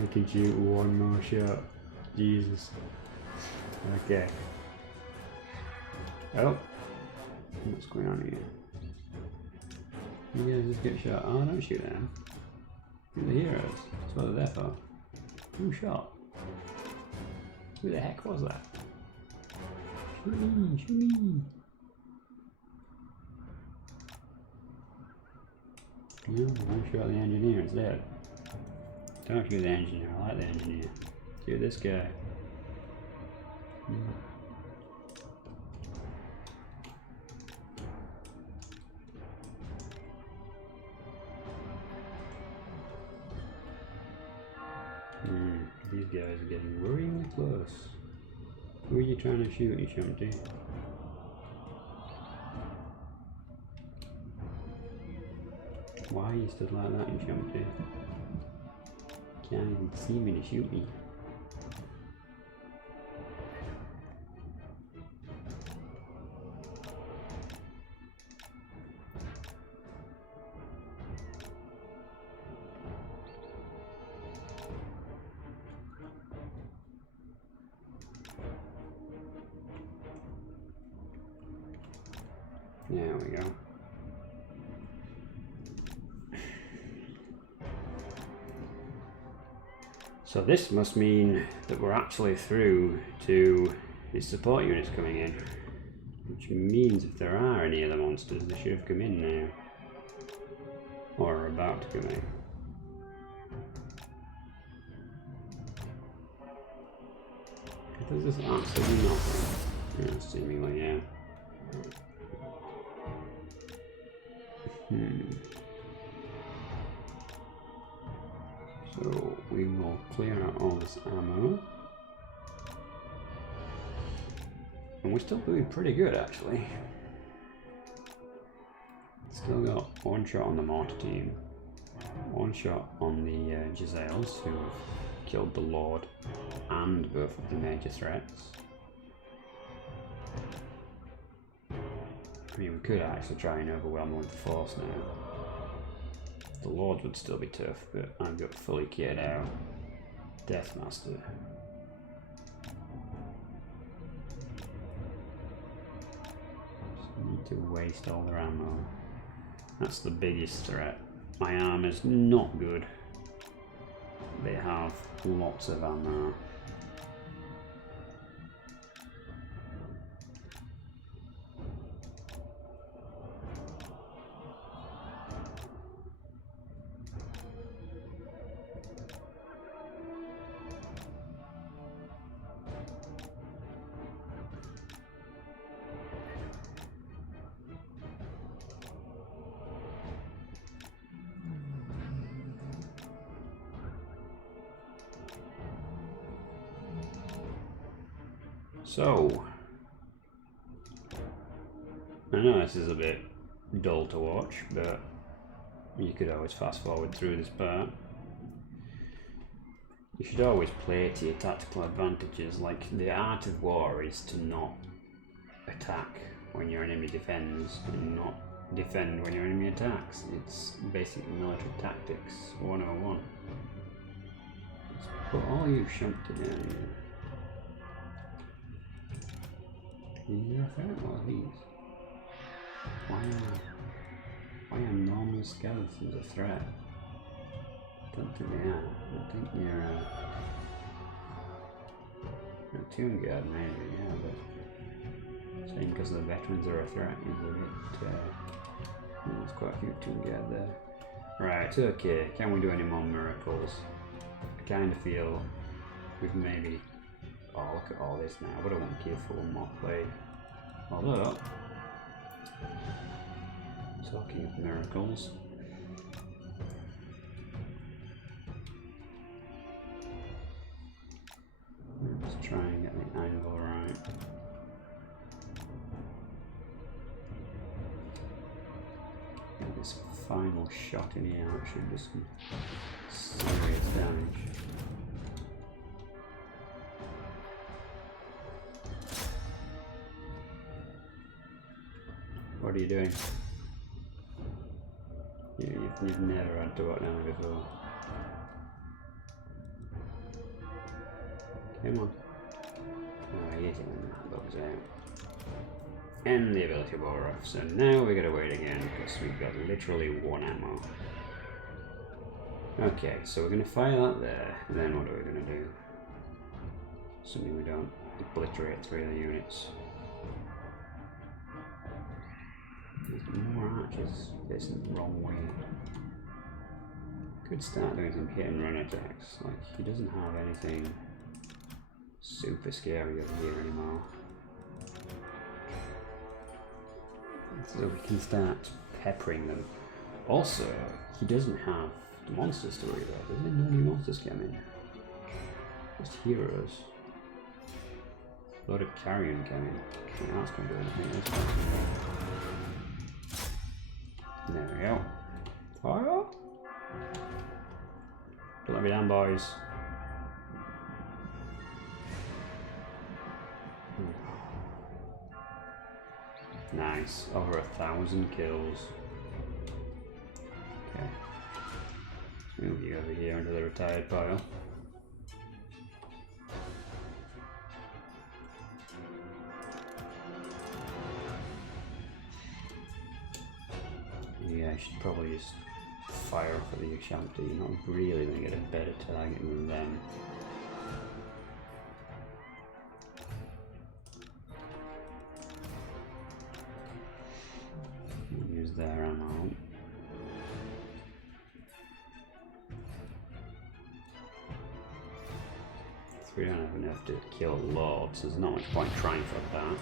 We can shoot 1 more shot. Jesus. Okay. Oh. What's going on here? You guys just get shot. Oh, don't shoot them. You're the heroes. That's what they're there for. Who shot? Who the heck was that? Shoot me, shoot me. No, one shot the engineer, it's dead. Don't shoot the engineer, I like the engineer. Shoot this guy. These guys are getting worryingly close. Who are you trying to shoot, you shumpty? Why are you stood like that, you shumpty? Can't even see me to shoot me. There we go. So this must mean that we're actually through to his support units coming in. Which means if there are any other monsters, they should have come in now. Or are about to come in. Does this absolutely nothing? Yeah, seemingly, yeah. So we will clear out all this ammo. And we're still doing pretty good actually. Still got 1 shot on the mortar team. 1 shot on the Giselles who have killed the Lord and both of the major threats. I mean, we could actually try and overwhelm them with the force now. The Lord would still be tough, but I've got fully kitted out Deathmaster. Just need to waste all their ammo. That's the biggest threat. My armor's not good. They have lots of ammo. So, I know this is a bit dull to watch, but you could always fast forward through this part. You should always play to your tactical advantages. Like, the art of war is to not attack when your enemy defends and not defend when your enemy attacks. It's basic military tactics 101. Let's put all you shumpty down here. Is there a threat? What are these? Why are normal skeletons a threat? Don't think they are. I think you're a tomb guard maybe, yeah, but saying because the veterans are a threat is a bit there's quite a few tomb guard there. Right, okay, can we do any more miracles? I kind of feel we've maybe... Oh, look at all this now, but I won't give for one more play. Although, talking of miracles, let's try and get the angle right. Get this final shot in here, that should do some serious damage. What are you doing? you've never had to walk down before. Come on. Oh, he hit him and that bugs out. And the ability wore off, so now we gotta wait again because we've got literally 1 ammo. Okay, so we're gonna fire that there, and then what are we gonna do? Something we don't obliterate 3 of the units. There's more archers facing the wrong way. Could start doing some hit and run attacks. Like, he doesn't have anything super scary over here anymore. So we can start peppering them. Also, he doesn't have the monsters to worry about, does he? No new monsters came in. Just heroes. A lot of carrion came in. Nothing else can do anything. There we go. Fire! Don't let me down, boys. Nice. Over 1,000 kills. Okay. Let's move you over here into the retired pile. Yeah, I should probably just fire for the Ashanti. You're not really going to get a better target than them. Use their ammo. We don't have enough to kill lords, so there's not much point trying for that.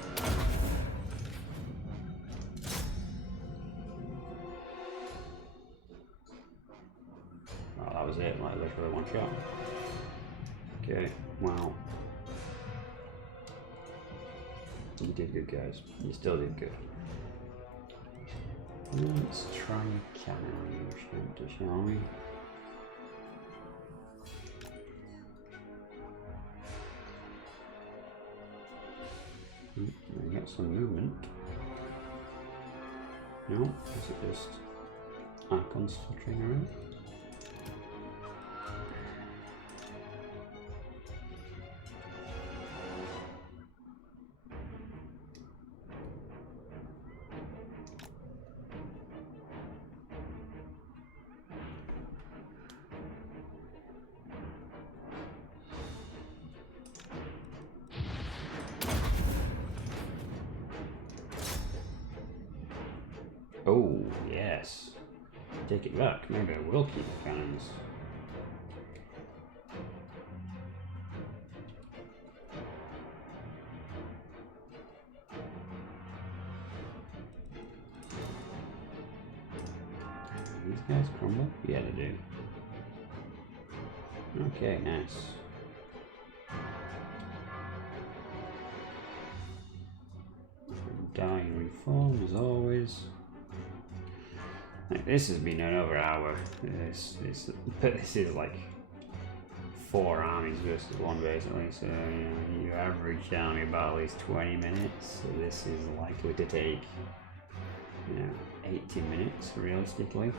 Oh, that was it, like literally 1 shot. Okay, well. You did good, guys. You still did good. Let's try cannon you, shall we? We got some movement. No, is it just icons fluttering around? Oh, yes. Take it back. Maybe I will keep the cannons. Do these guys crumble? Yeah, they do. Okay, nice. Die and reform as always. Like, this has been over an hour. This is like 4 armies versus 1 basically. So you know, your average army battle is 20 minutes. So this is likely to take 80 minutes realistically.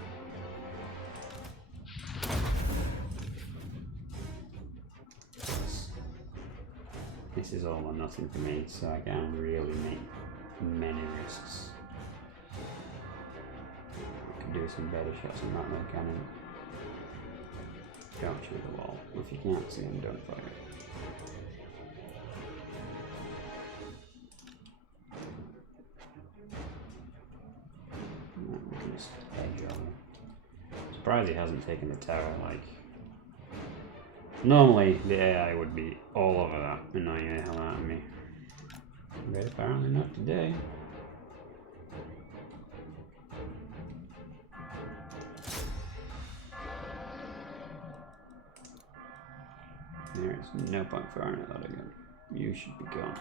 This is all or nothing for me, so I can't really make many risks. I can do some better shots than that though, cannon. Don't shoot the wall. If you can't see them, don't fire. We can just edge on him. Surprised he hasn't taken the tower, like. Normally the AI would be all over that, annoying the hell out of me. But apparently not today. There's no point firing at that again. You should be gone.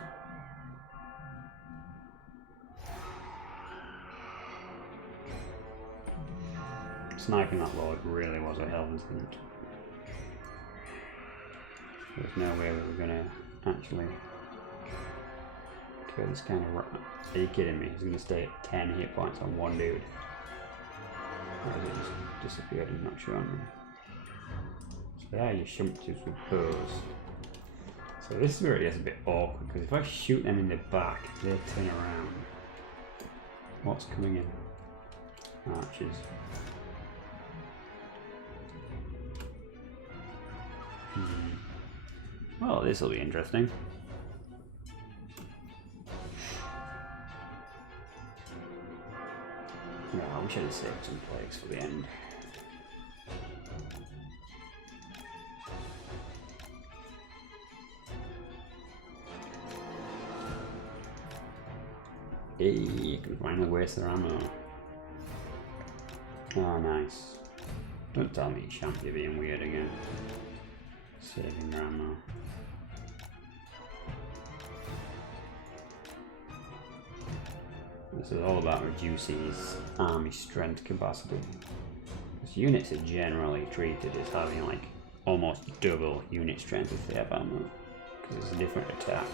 Sniping that lord really was a hell of a thing. There's no way we were gonna actually kill this kind of. Are you kidding me? He's gonna stay at 10 hit points on one dude. Or is it just disappeared and not shown me. So there you shumptives with bows. So this is where it gets a bit awkward, because if I shoot them in the back, they turn around. What's coming in? Archers. Well, this will be interesting. Yeah, I wish I had saved some plagues for the end. Hey, you can finally waste their ammo. Oh, nice. Don't tell me Shanty being weird again. Saving your ammo. This is all about reducing his army strength capacity. Because units are generally treated as having like almost double unit strength if they have ammo. Because it's a different attack.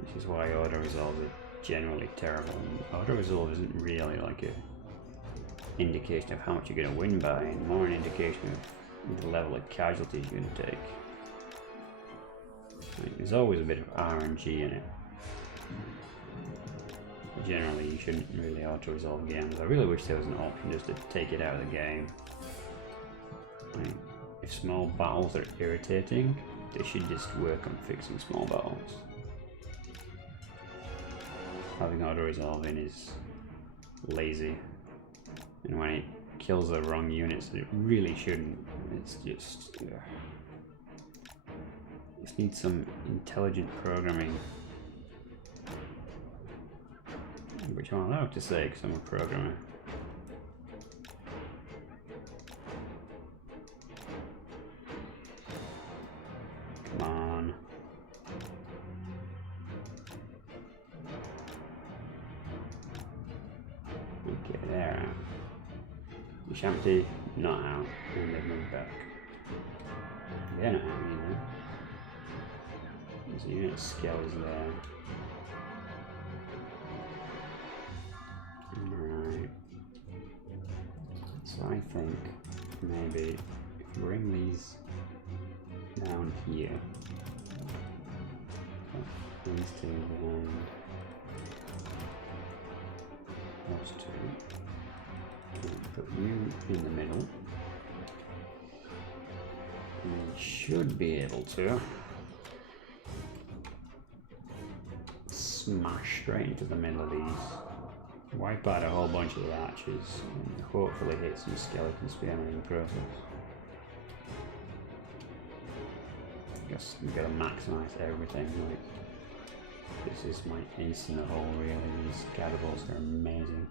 Which is why auto-resolve are generally terrible. Auto-resolve isn't really like a indication of how much you're going to win by, and more an indication of the level of casualties you're going to take. Like, there's always a bit of RNG in it. But generally you shouldn't really auto-resolve games. I really wish there was an option just to take it out of the game. Like, if small battles are irritating, they should just work on fixing small battles. Having auto-resolving is lazy. And when it kills the wrong units, it really shouldn't. It's just... Just needs some intelligent programming. Which I'm allowed to say because I'm a programmer. Come on. Okay, they're out. The Shanty, not out, and they've moved back. They're not out either. There's a unit skills there. Alright. So I think maybe if we bring these down here, these two behind those two, and put you in the middle. We should be able to smash straight into the middle of these. Wipe out a whole bunch of the archers and hopefully hit some skeleton spearmen in the process. Guess we've got to maximise everything. Like, this is my ace in the hole really. These catapults are amazing.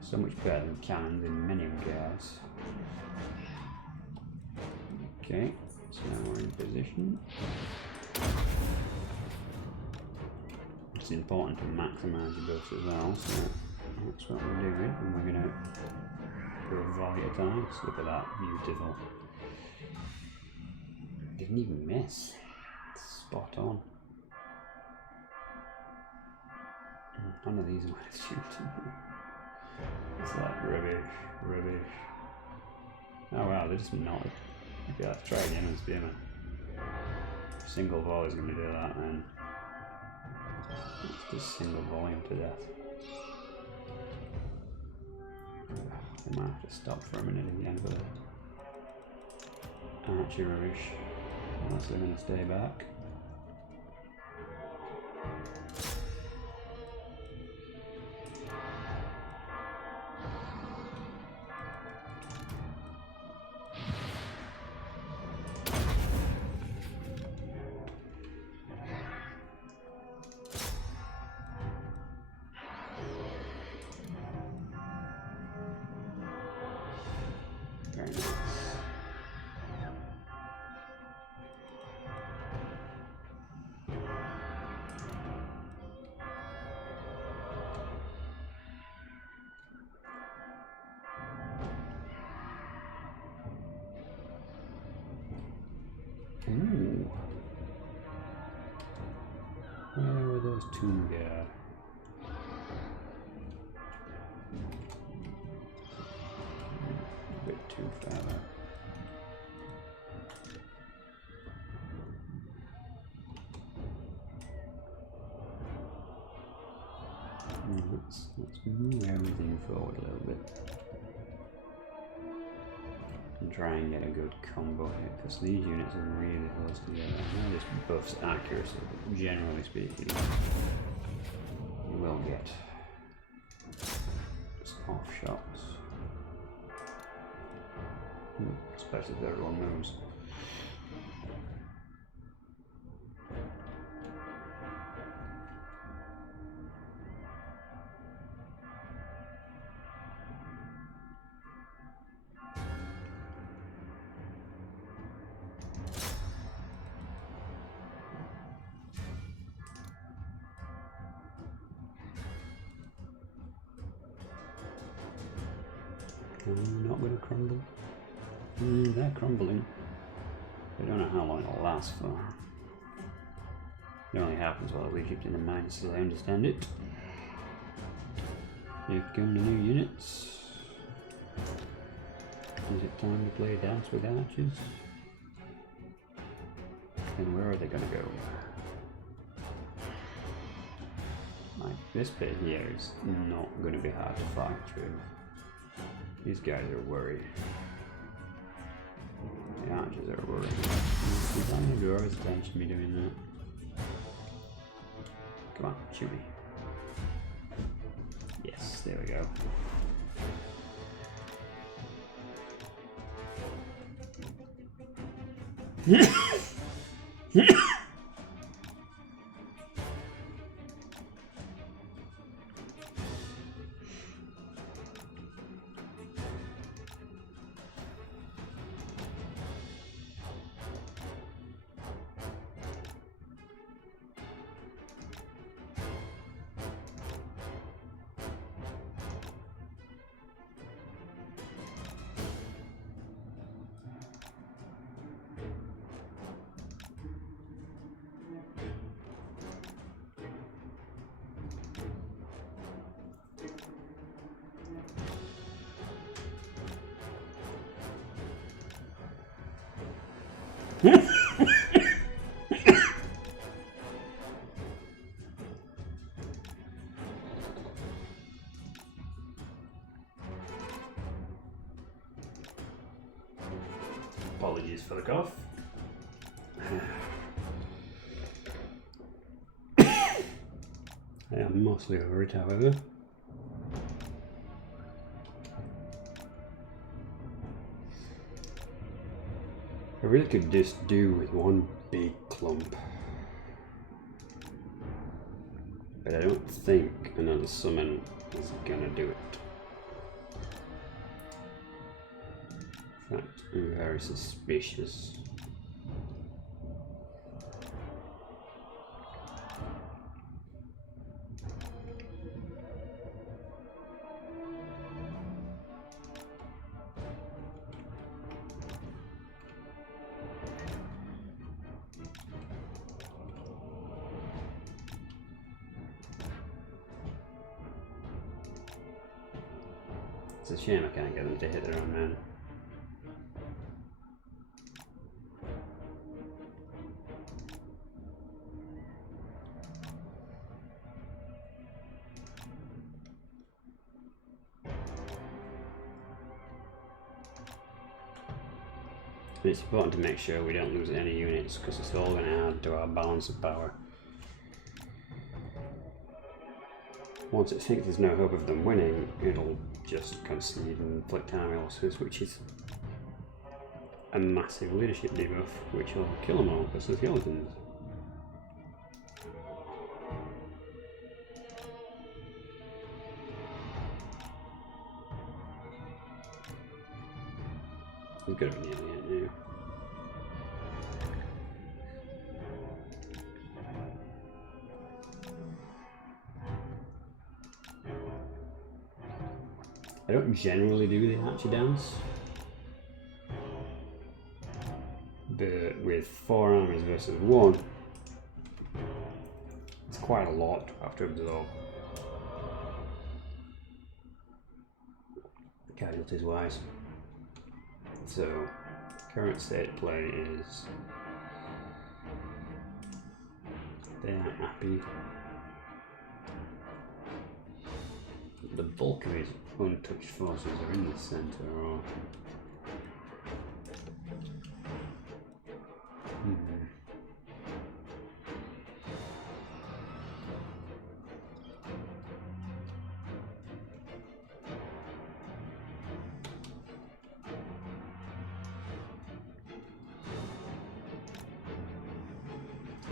So much better than cannons in many regards. Okay, so now we're in position. It's important to maximise your buffs as well, so that's what we're doing, and we're going to do a volley attacks. Look at that, beautiful. Didn't even miss. Spot on. None of these are worth shooting. It's like rubbish. Oh wow, they just nodded. Okay, let's try again and spearman. Single volley is going to do that then. Let's just single volley him to death. I might have to stop for a minute again for the archer rubbish. Unless they're going to stay back. Very nice. Ooh. Where were those two go? Let's move everything forward a little bit. And try and get a good combo here, because these units are really close together. I know this buffs accuracy, but generally speaking, you will get off shots. Especially if everyone moves. Not going to crumble. They're crumbling. I don't know how long it'll last for. It only happens while we keep in the mines, as I understand it. Here come the new units. Is it time to play Dance with Archers? And where are they going to go? Like, this bit here is not going to be hard to fight through. These guys are worried. The archers are worried. He's on the drawers attention me doing that. Come on, shoot me. Yes, there we go. Apologies for the cough. I am mostly over it, however. I really could just do with one big clump. But I don't think another summon is gonna do it. In fact, I'm very suspicious. It's a shame I can't get them to hit their own man. It's important to make sure we don't lose any units because it's all going to add to our balance of power. Once it thinks there's no hope of them winning, it'll just concede and inflict army losses, which is a massive leadership debuff, which will kill them all because they're skeletons. We've got to be nearly it now. I don't generally do the Archer dance, but with 4 armies versus 1, it's quite a lot to have to absorb. Casualties wise. So, current state of play is they aren't happy. the bulk of his untouched forces are in the centre, or...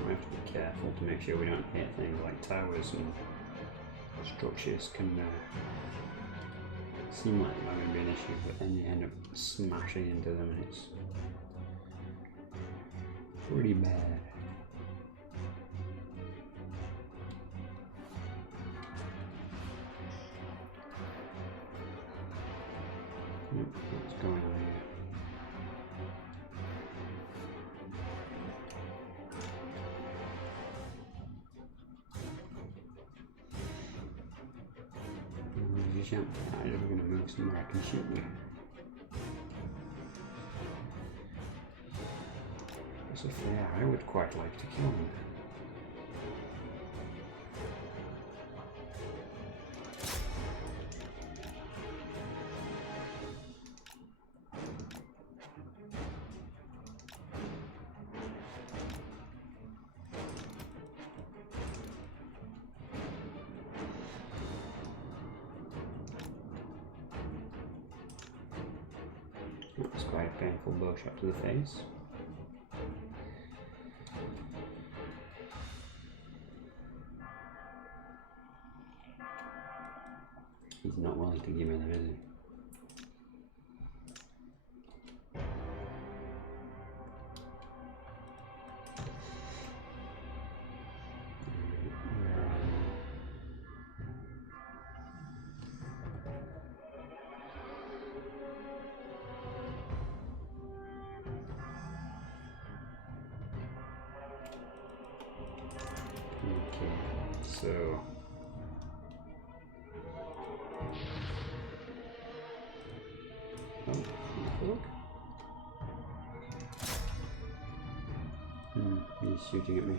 We have to be careful to make sure we don't hit things like towers and structures can seem like they're not going to be an issue, but then you end up smashing into them and it's pretty bad. What's going on here? I'm going to move somewhere I can shoot you. As if they are, I would quite like to kill them. That was quite a painful bow shot to the face. He's not willing to give me them, is he? So look. He's shooting at me.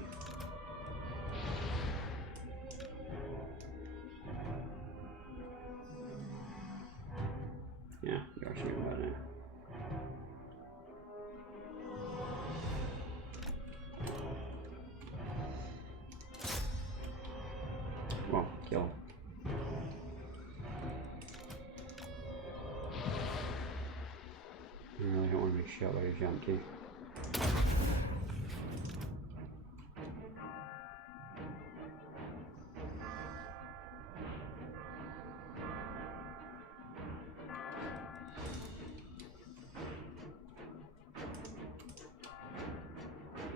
Yeah, you're shooting about now. Well, kill him. I really don't want to be shot by a jump key.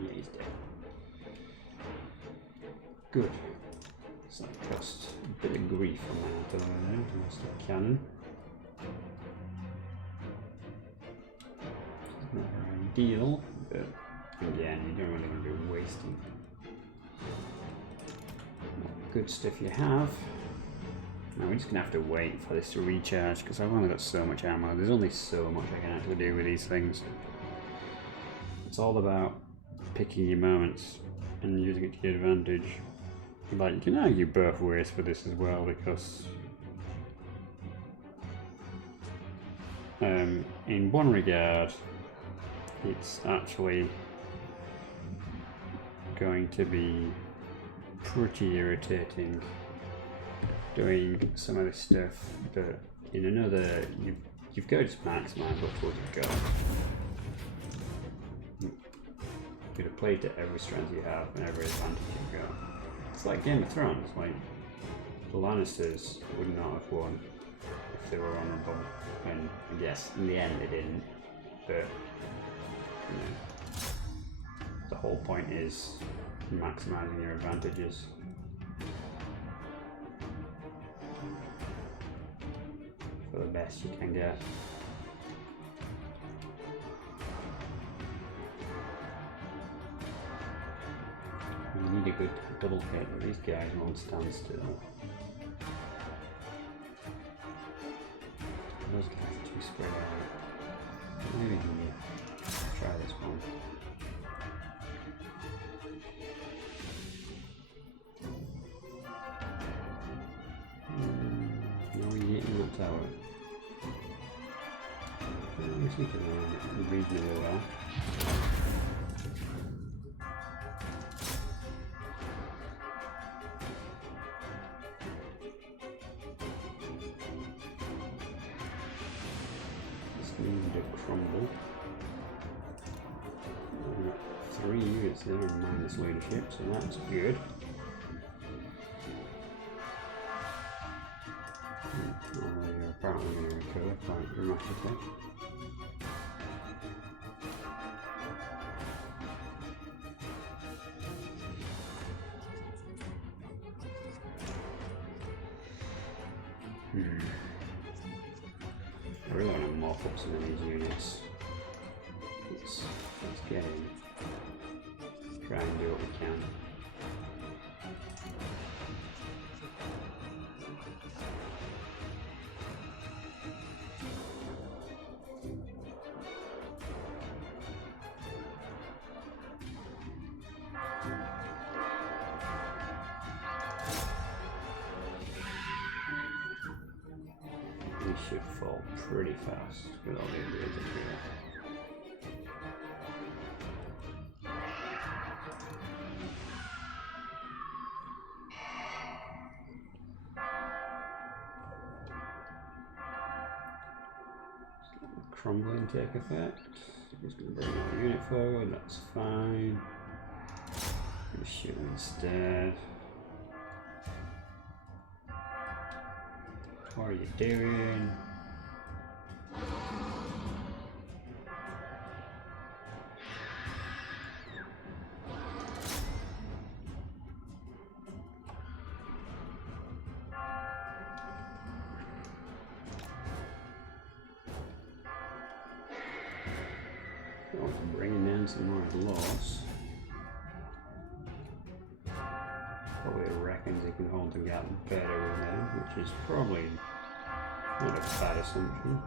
Yeah, he's dead. Good. So I cost a bit of grief on that over there, lost a cannon. Not ideal, but again, you don't really want to be wasting what good stuff you have. Now we're just going to have to wait for this to recharge because I've only got so much ammo. There's only so much I can actually do with these things. It's all about picking your moments and using it to your advantage. Like, you can argue both ways for this as well, because in one regard it's actually going to be pretty irritating doing some of this stuff, but in another you've got to just maximize what you've got. You've got to play to every strength you have and every advantage you've got. It's like Game of Thrones, like the Lannisters would not have won if they were honourable, and I guess in the end they didn't, but you know, the whole point is maximising your advantages. For the best you can get. You need a good double hit, but these guys won't stand still. Those guys are too spread out. Maybe try this one. tower. We seem to know reasonably well. This needs to crumble. We've got 3 units there in minus leadership, so that's good. They're apparently going to recover quite dramatically. I really want to mop up some of these units. Let's get in. Try and do what we can. These should fall pretty fast with all the upgrades in here. Crumbling take effect. Just going to bring our unit forward, that's fine. Just shoot instead. What are you doing? Oh, bringing down some more loss. Probably reckons he can hold the gap better with them, which is probably not a bad assumption.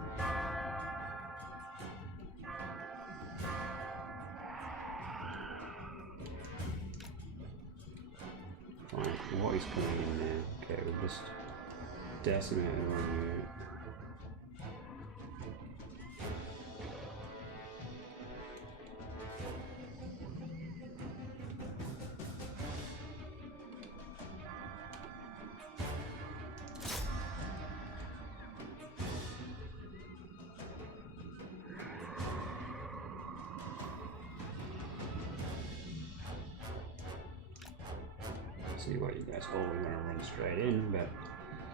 Right, what is coming in now? Okay, we've just decimated one unit. See what you guys always want to run straight in, but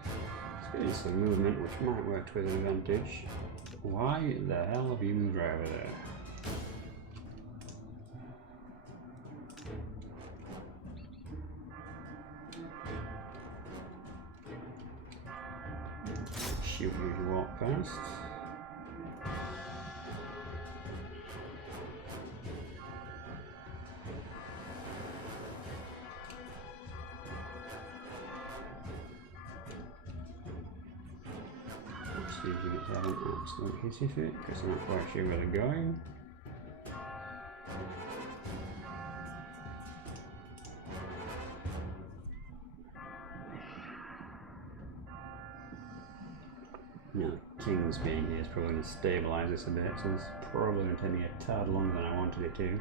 it's getting some movement which might work to his advantage. Why the hell have you moved right over there? Shoot you as you walk past. These units have an absolute hissy fit because I'm not quite sure where they're going. Now, King's being here is probably going to stabilise this a bit, so it's probably going to take me a tad longer than I wanted it to.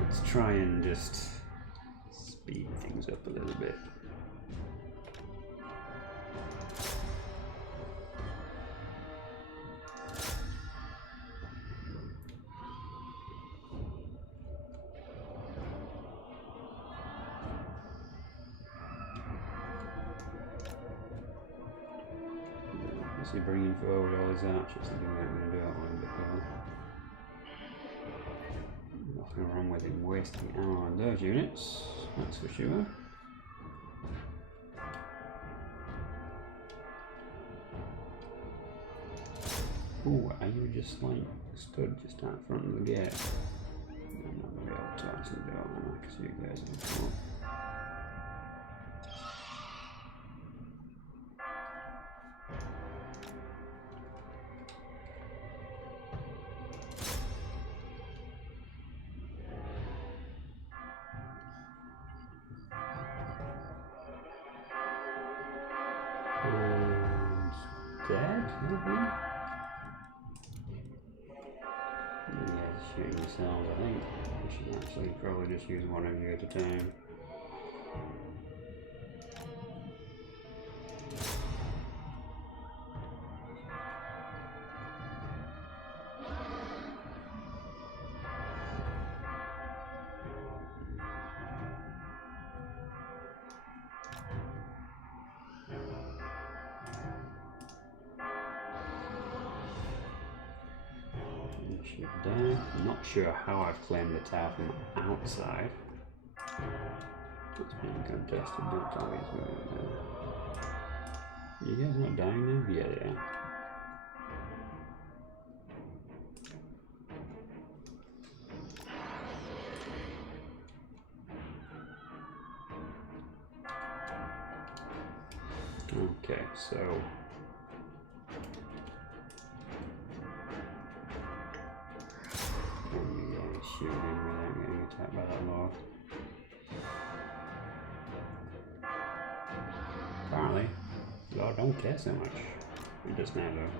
Let's try and just speed things up a little bit. So bringing forward all his archers, I think I'm going to do that one a bit better. Nothing wrong with him wasting ammo on those units, that's for sure. Ooh, are you just like stood just out front of the gate? I'm not going to be able to actually do it because you guys are cool. dead, maybe? Yeah, just shooting yourselves, I think. We should actually probably just use one of you at a time. I'm not sure how I've claimed the tower from outside. It's being contested, don't tell me it's moving now. You guys not dying now? Yeah, they are. Okay, so shooting without getting attacked by that lord. Apparently, Lord don't care so much. He does now though.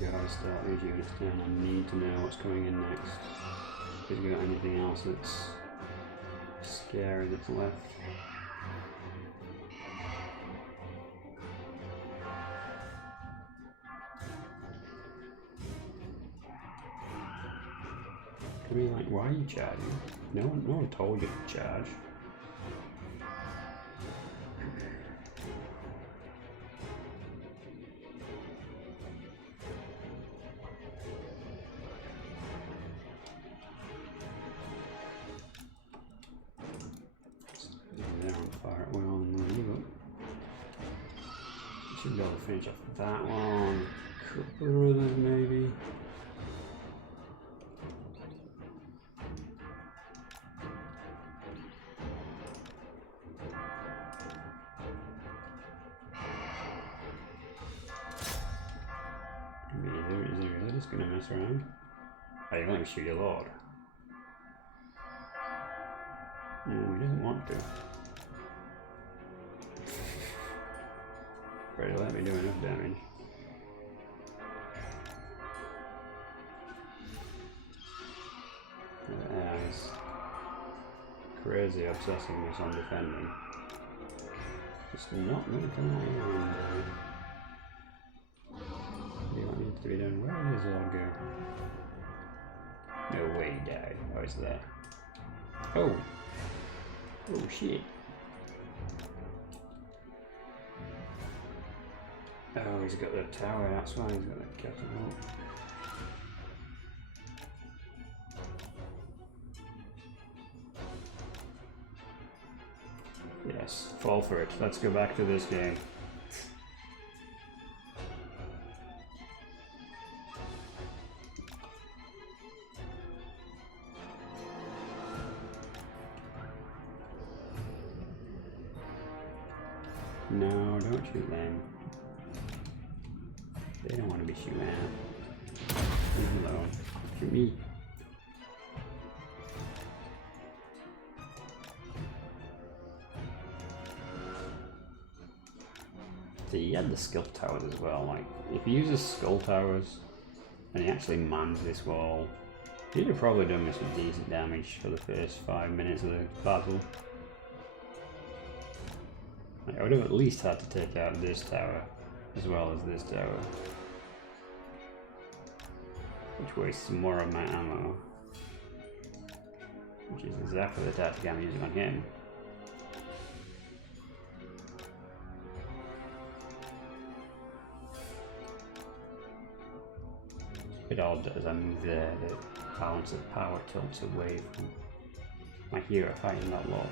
Gotta start these units down. I need to know what's going in next. If we've got anything else that's scary that's left. I mean, like, why are you charging? No one told you to charge. Should be able to finish off that one. Couple of others maybe. Is he really just gonna mess around? Oh, you're going to shoot your lord. No, he doesn't want to. Ready to let me do enough damage. He's crazy obsessiveness on defending. Just not going to come out here. What needs to be done? Where does Lord go? No way he died. Oh, he's there. Oh! Oh shit. Oh, he's got the tower, that's why he's got the catapult. Yes, fall for it. Let's go back to this game. No, don't shoot them. They don't want to be shooting at. Leave them alone. Shoot me. So he had the skull towers as well. Like, if he uses skull towers and he actually mans this wall, he'd have probably done me some decent damage for the first 5 minutes of the battle. Like, I would have at least had to take out this tower as well as this tower, which wastes more of my ammo, which is exactly the tactic I'm using on him. It's a bit odd as I move there, the balance of power tilts away from my hero fighting that lord.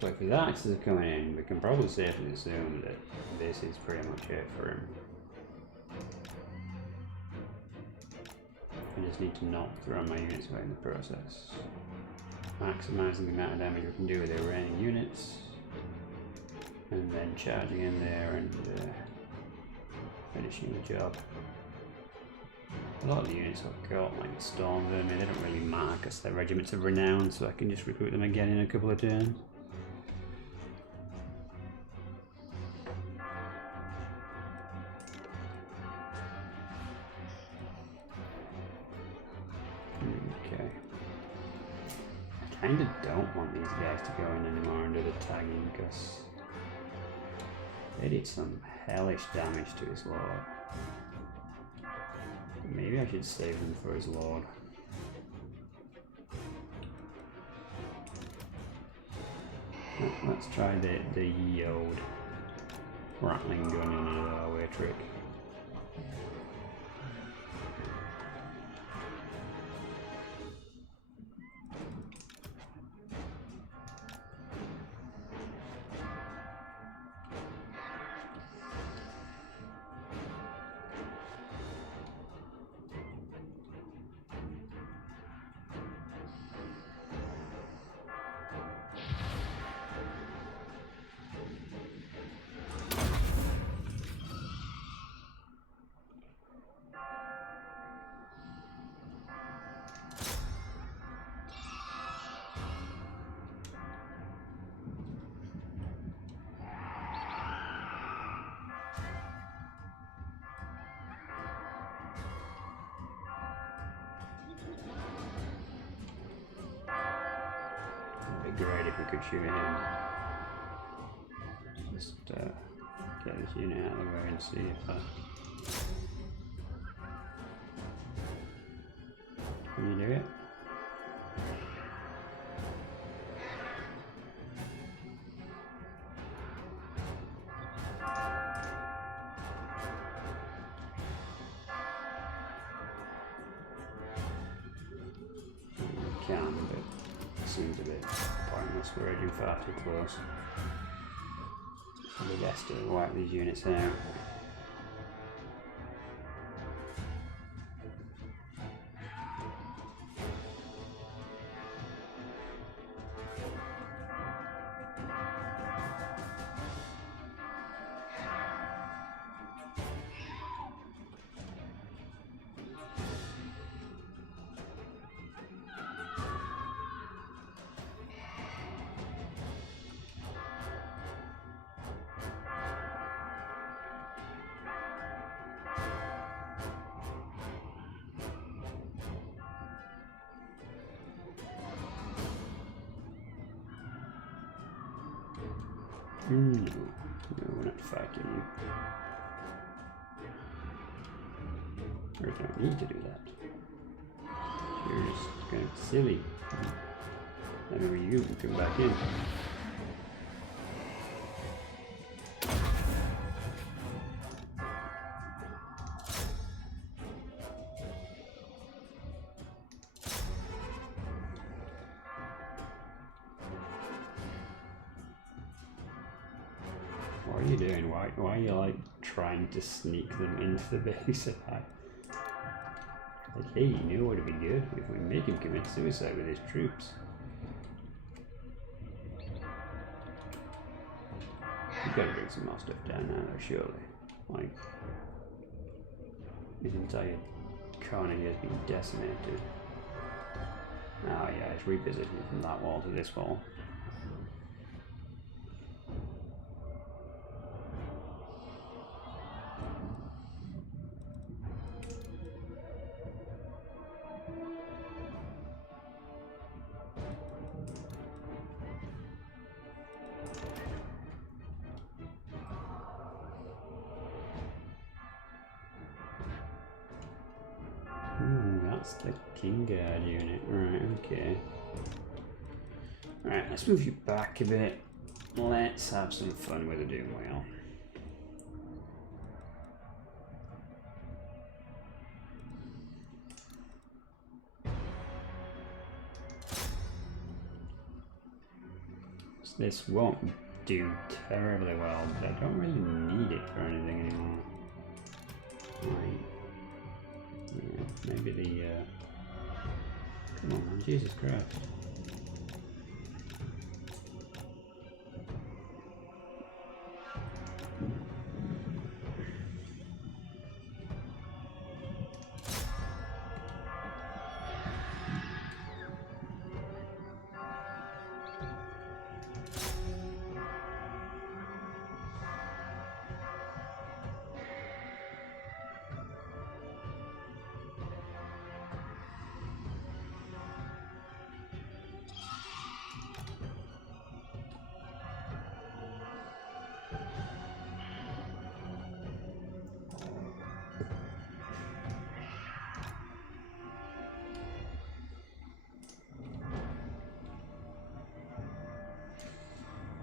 But if his axes are coming in, we can probably safely assume that this is pretty much it for him. I just need to not throw my units away in the process. Maximising the amount of damage we can do with the remaining units. And then charging in there and finishing the job. A lot of the units I've got, like the Storm Vermin, they don't really matter because they're regiments of renown, so I can just recruit them again in a couple of turns. Okay. I kinda don't want these guys to go in anymore under the tagging because they did some hellish damage to his lord. Maybe I should save them for his lord. Let's try the old rattling gun in another way trick. Great if we could shoot him. Just get this unit out of the way and see if can you do it? You can, but it seems a bit pointless. We're edging far too close. Probably best to wipe these units out. No, we're not fighting you. There's no need to do that. You're just kind of silly. Maybe you can come back in. What are you doing? Why are you like trying to sneak them into the base? Like, hey, you know what would be good if we make him commit suicide with his troops. You've got to bring some more stuff down now, though, surely. Like, his entire colony has been decimated. Oh yeah, it's revisiting from that wall to this wall. That's the King Guard unit. Right, okay. Alright, let's move you back a bit. Let's have some fun with the Doom Wheel. It's This won't do terribly well, but I don't really need it for anything anymore. Right. Yeah, maybe the come on man, Jesus Christ.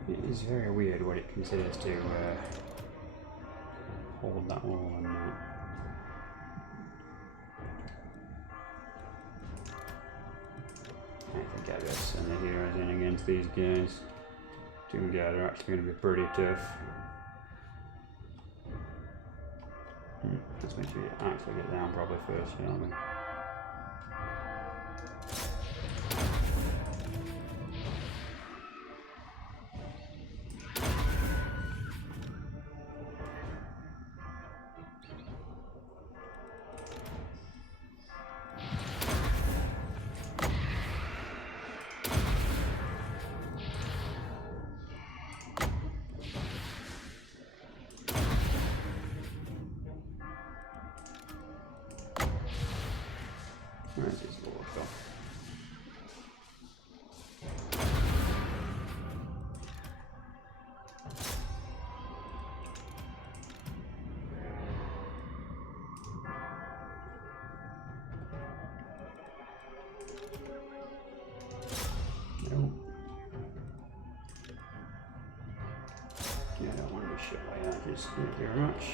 It is very weird what it considers to hold that wall and not. I think I better send the heroes in against these guys. Two guys are actually going to be pretty tough. Let's make sure you actually get down properly first, shall we? Where's his lord gone? No. Yeah, I don't want to be shot like that, just thank you very much.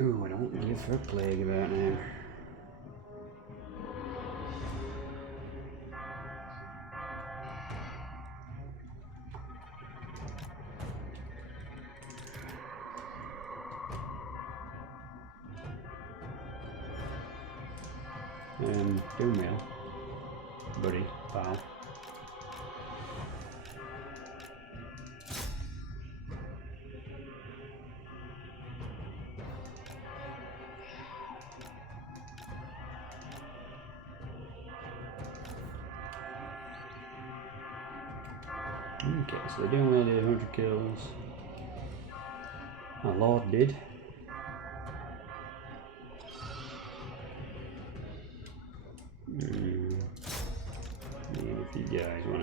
Ooh, I don't live for a plague about now. Doomwheel, buddy, pal. Okay, so the Doomwheel did 100 kills. Our Lord did. If you guys want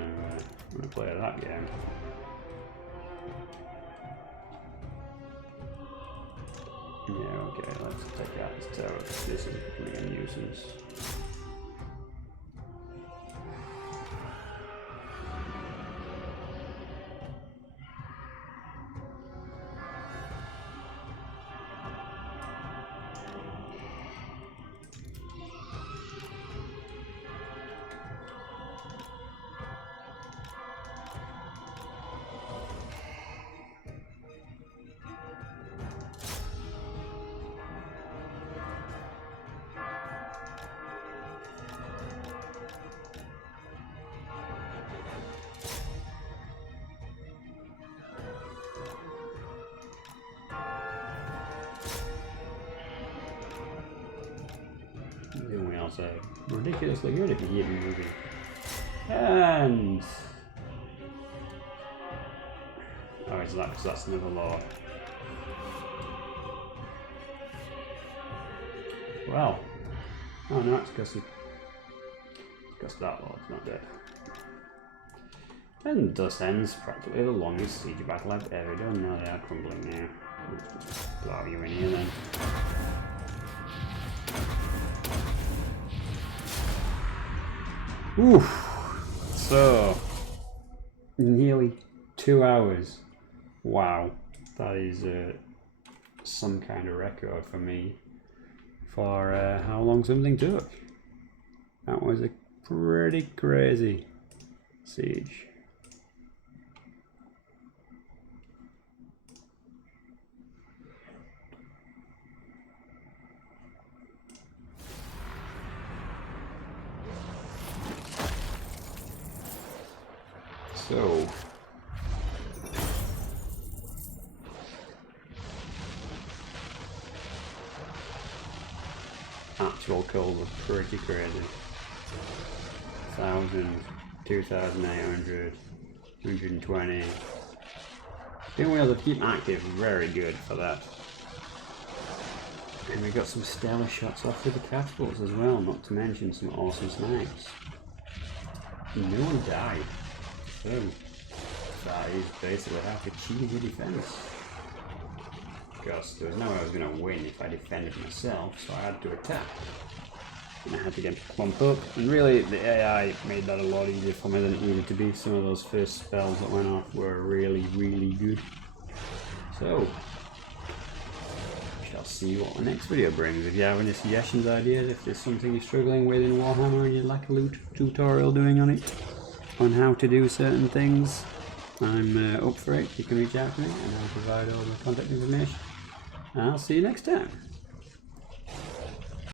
to play that game. Yeah, okay, let's take out this tower. This is becoming a nuisance. Doing also ridiculously good if you keep moving. And oh, is that because that's another law? Well, oh no, it's because that lord's not dead. And thus ends practically the longest siege battle I've ever done. Now they are crumbling now. Let's just plow you in here then. Oof. So, nearly 2 hours. Wow, that is some kind of record for me for how long something took. That was a pretty crazy siege. So, actual kills are pretty crazy. 1,000, 2,800, 120. Being able to keep active, very good for that. And we got some stellar shots off with the catapults as well, not to mention some awesome snipes. No one died. So, that is basically half a cheesy defense. Because there was no way I was going to win if I defended myself, so I had to attack. And I had to get clump up, and really the AI made that a lot easier for me than it needed to be. Some of those first spells that went off were really, really good. So, we shall see what the next video brings. If you have any suggestions, ideas, if there's something you're struggling with in Warhammer and you'd like a tutorial doing on it, on how to do certain things, I'm up for it. You can reach out to me and I'll provide all the contact information. And I'll see you next time.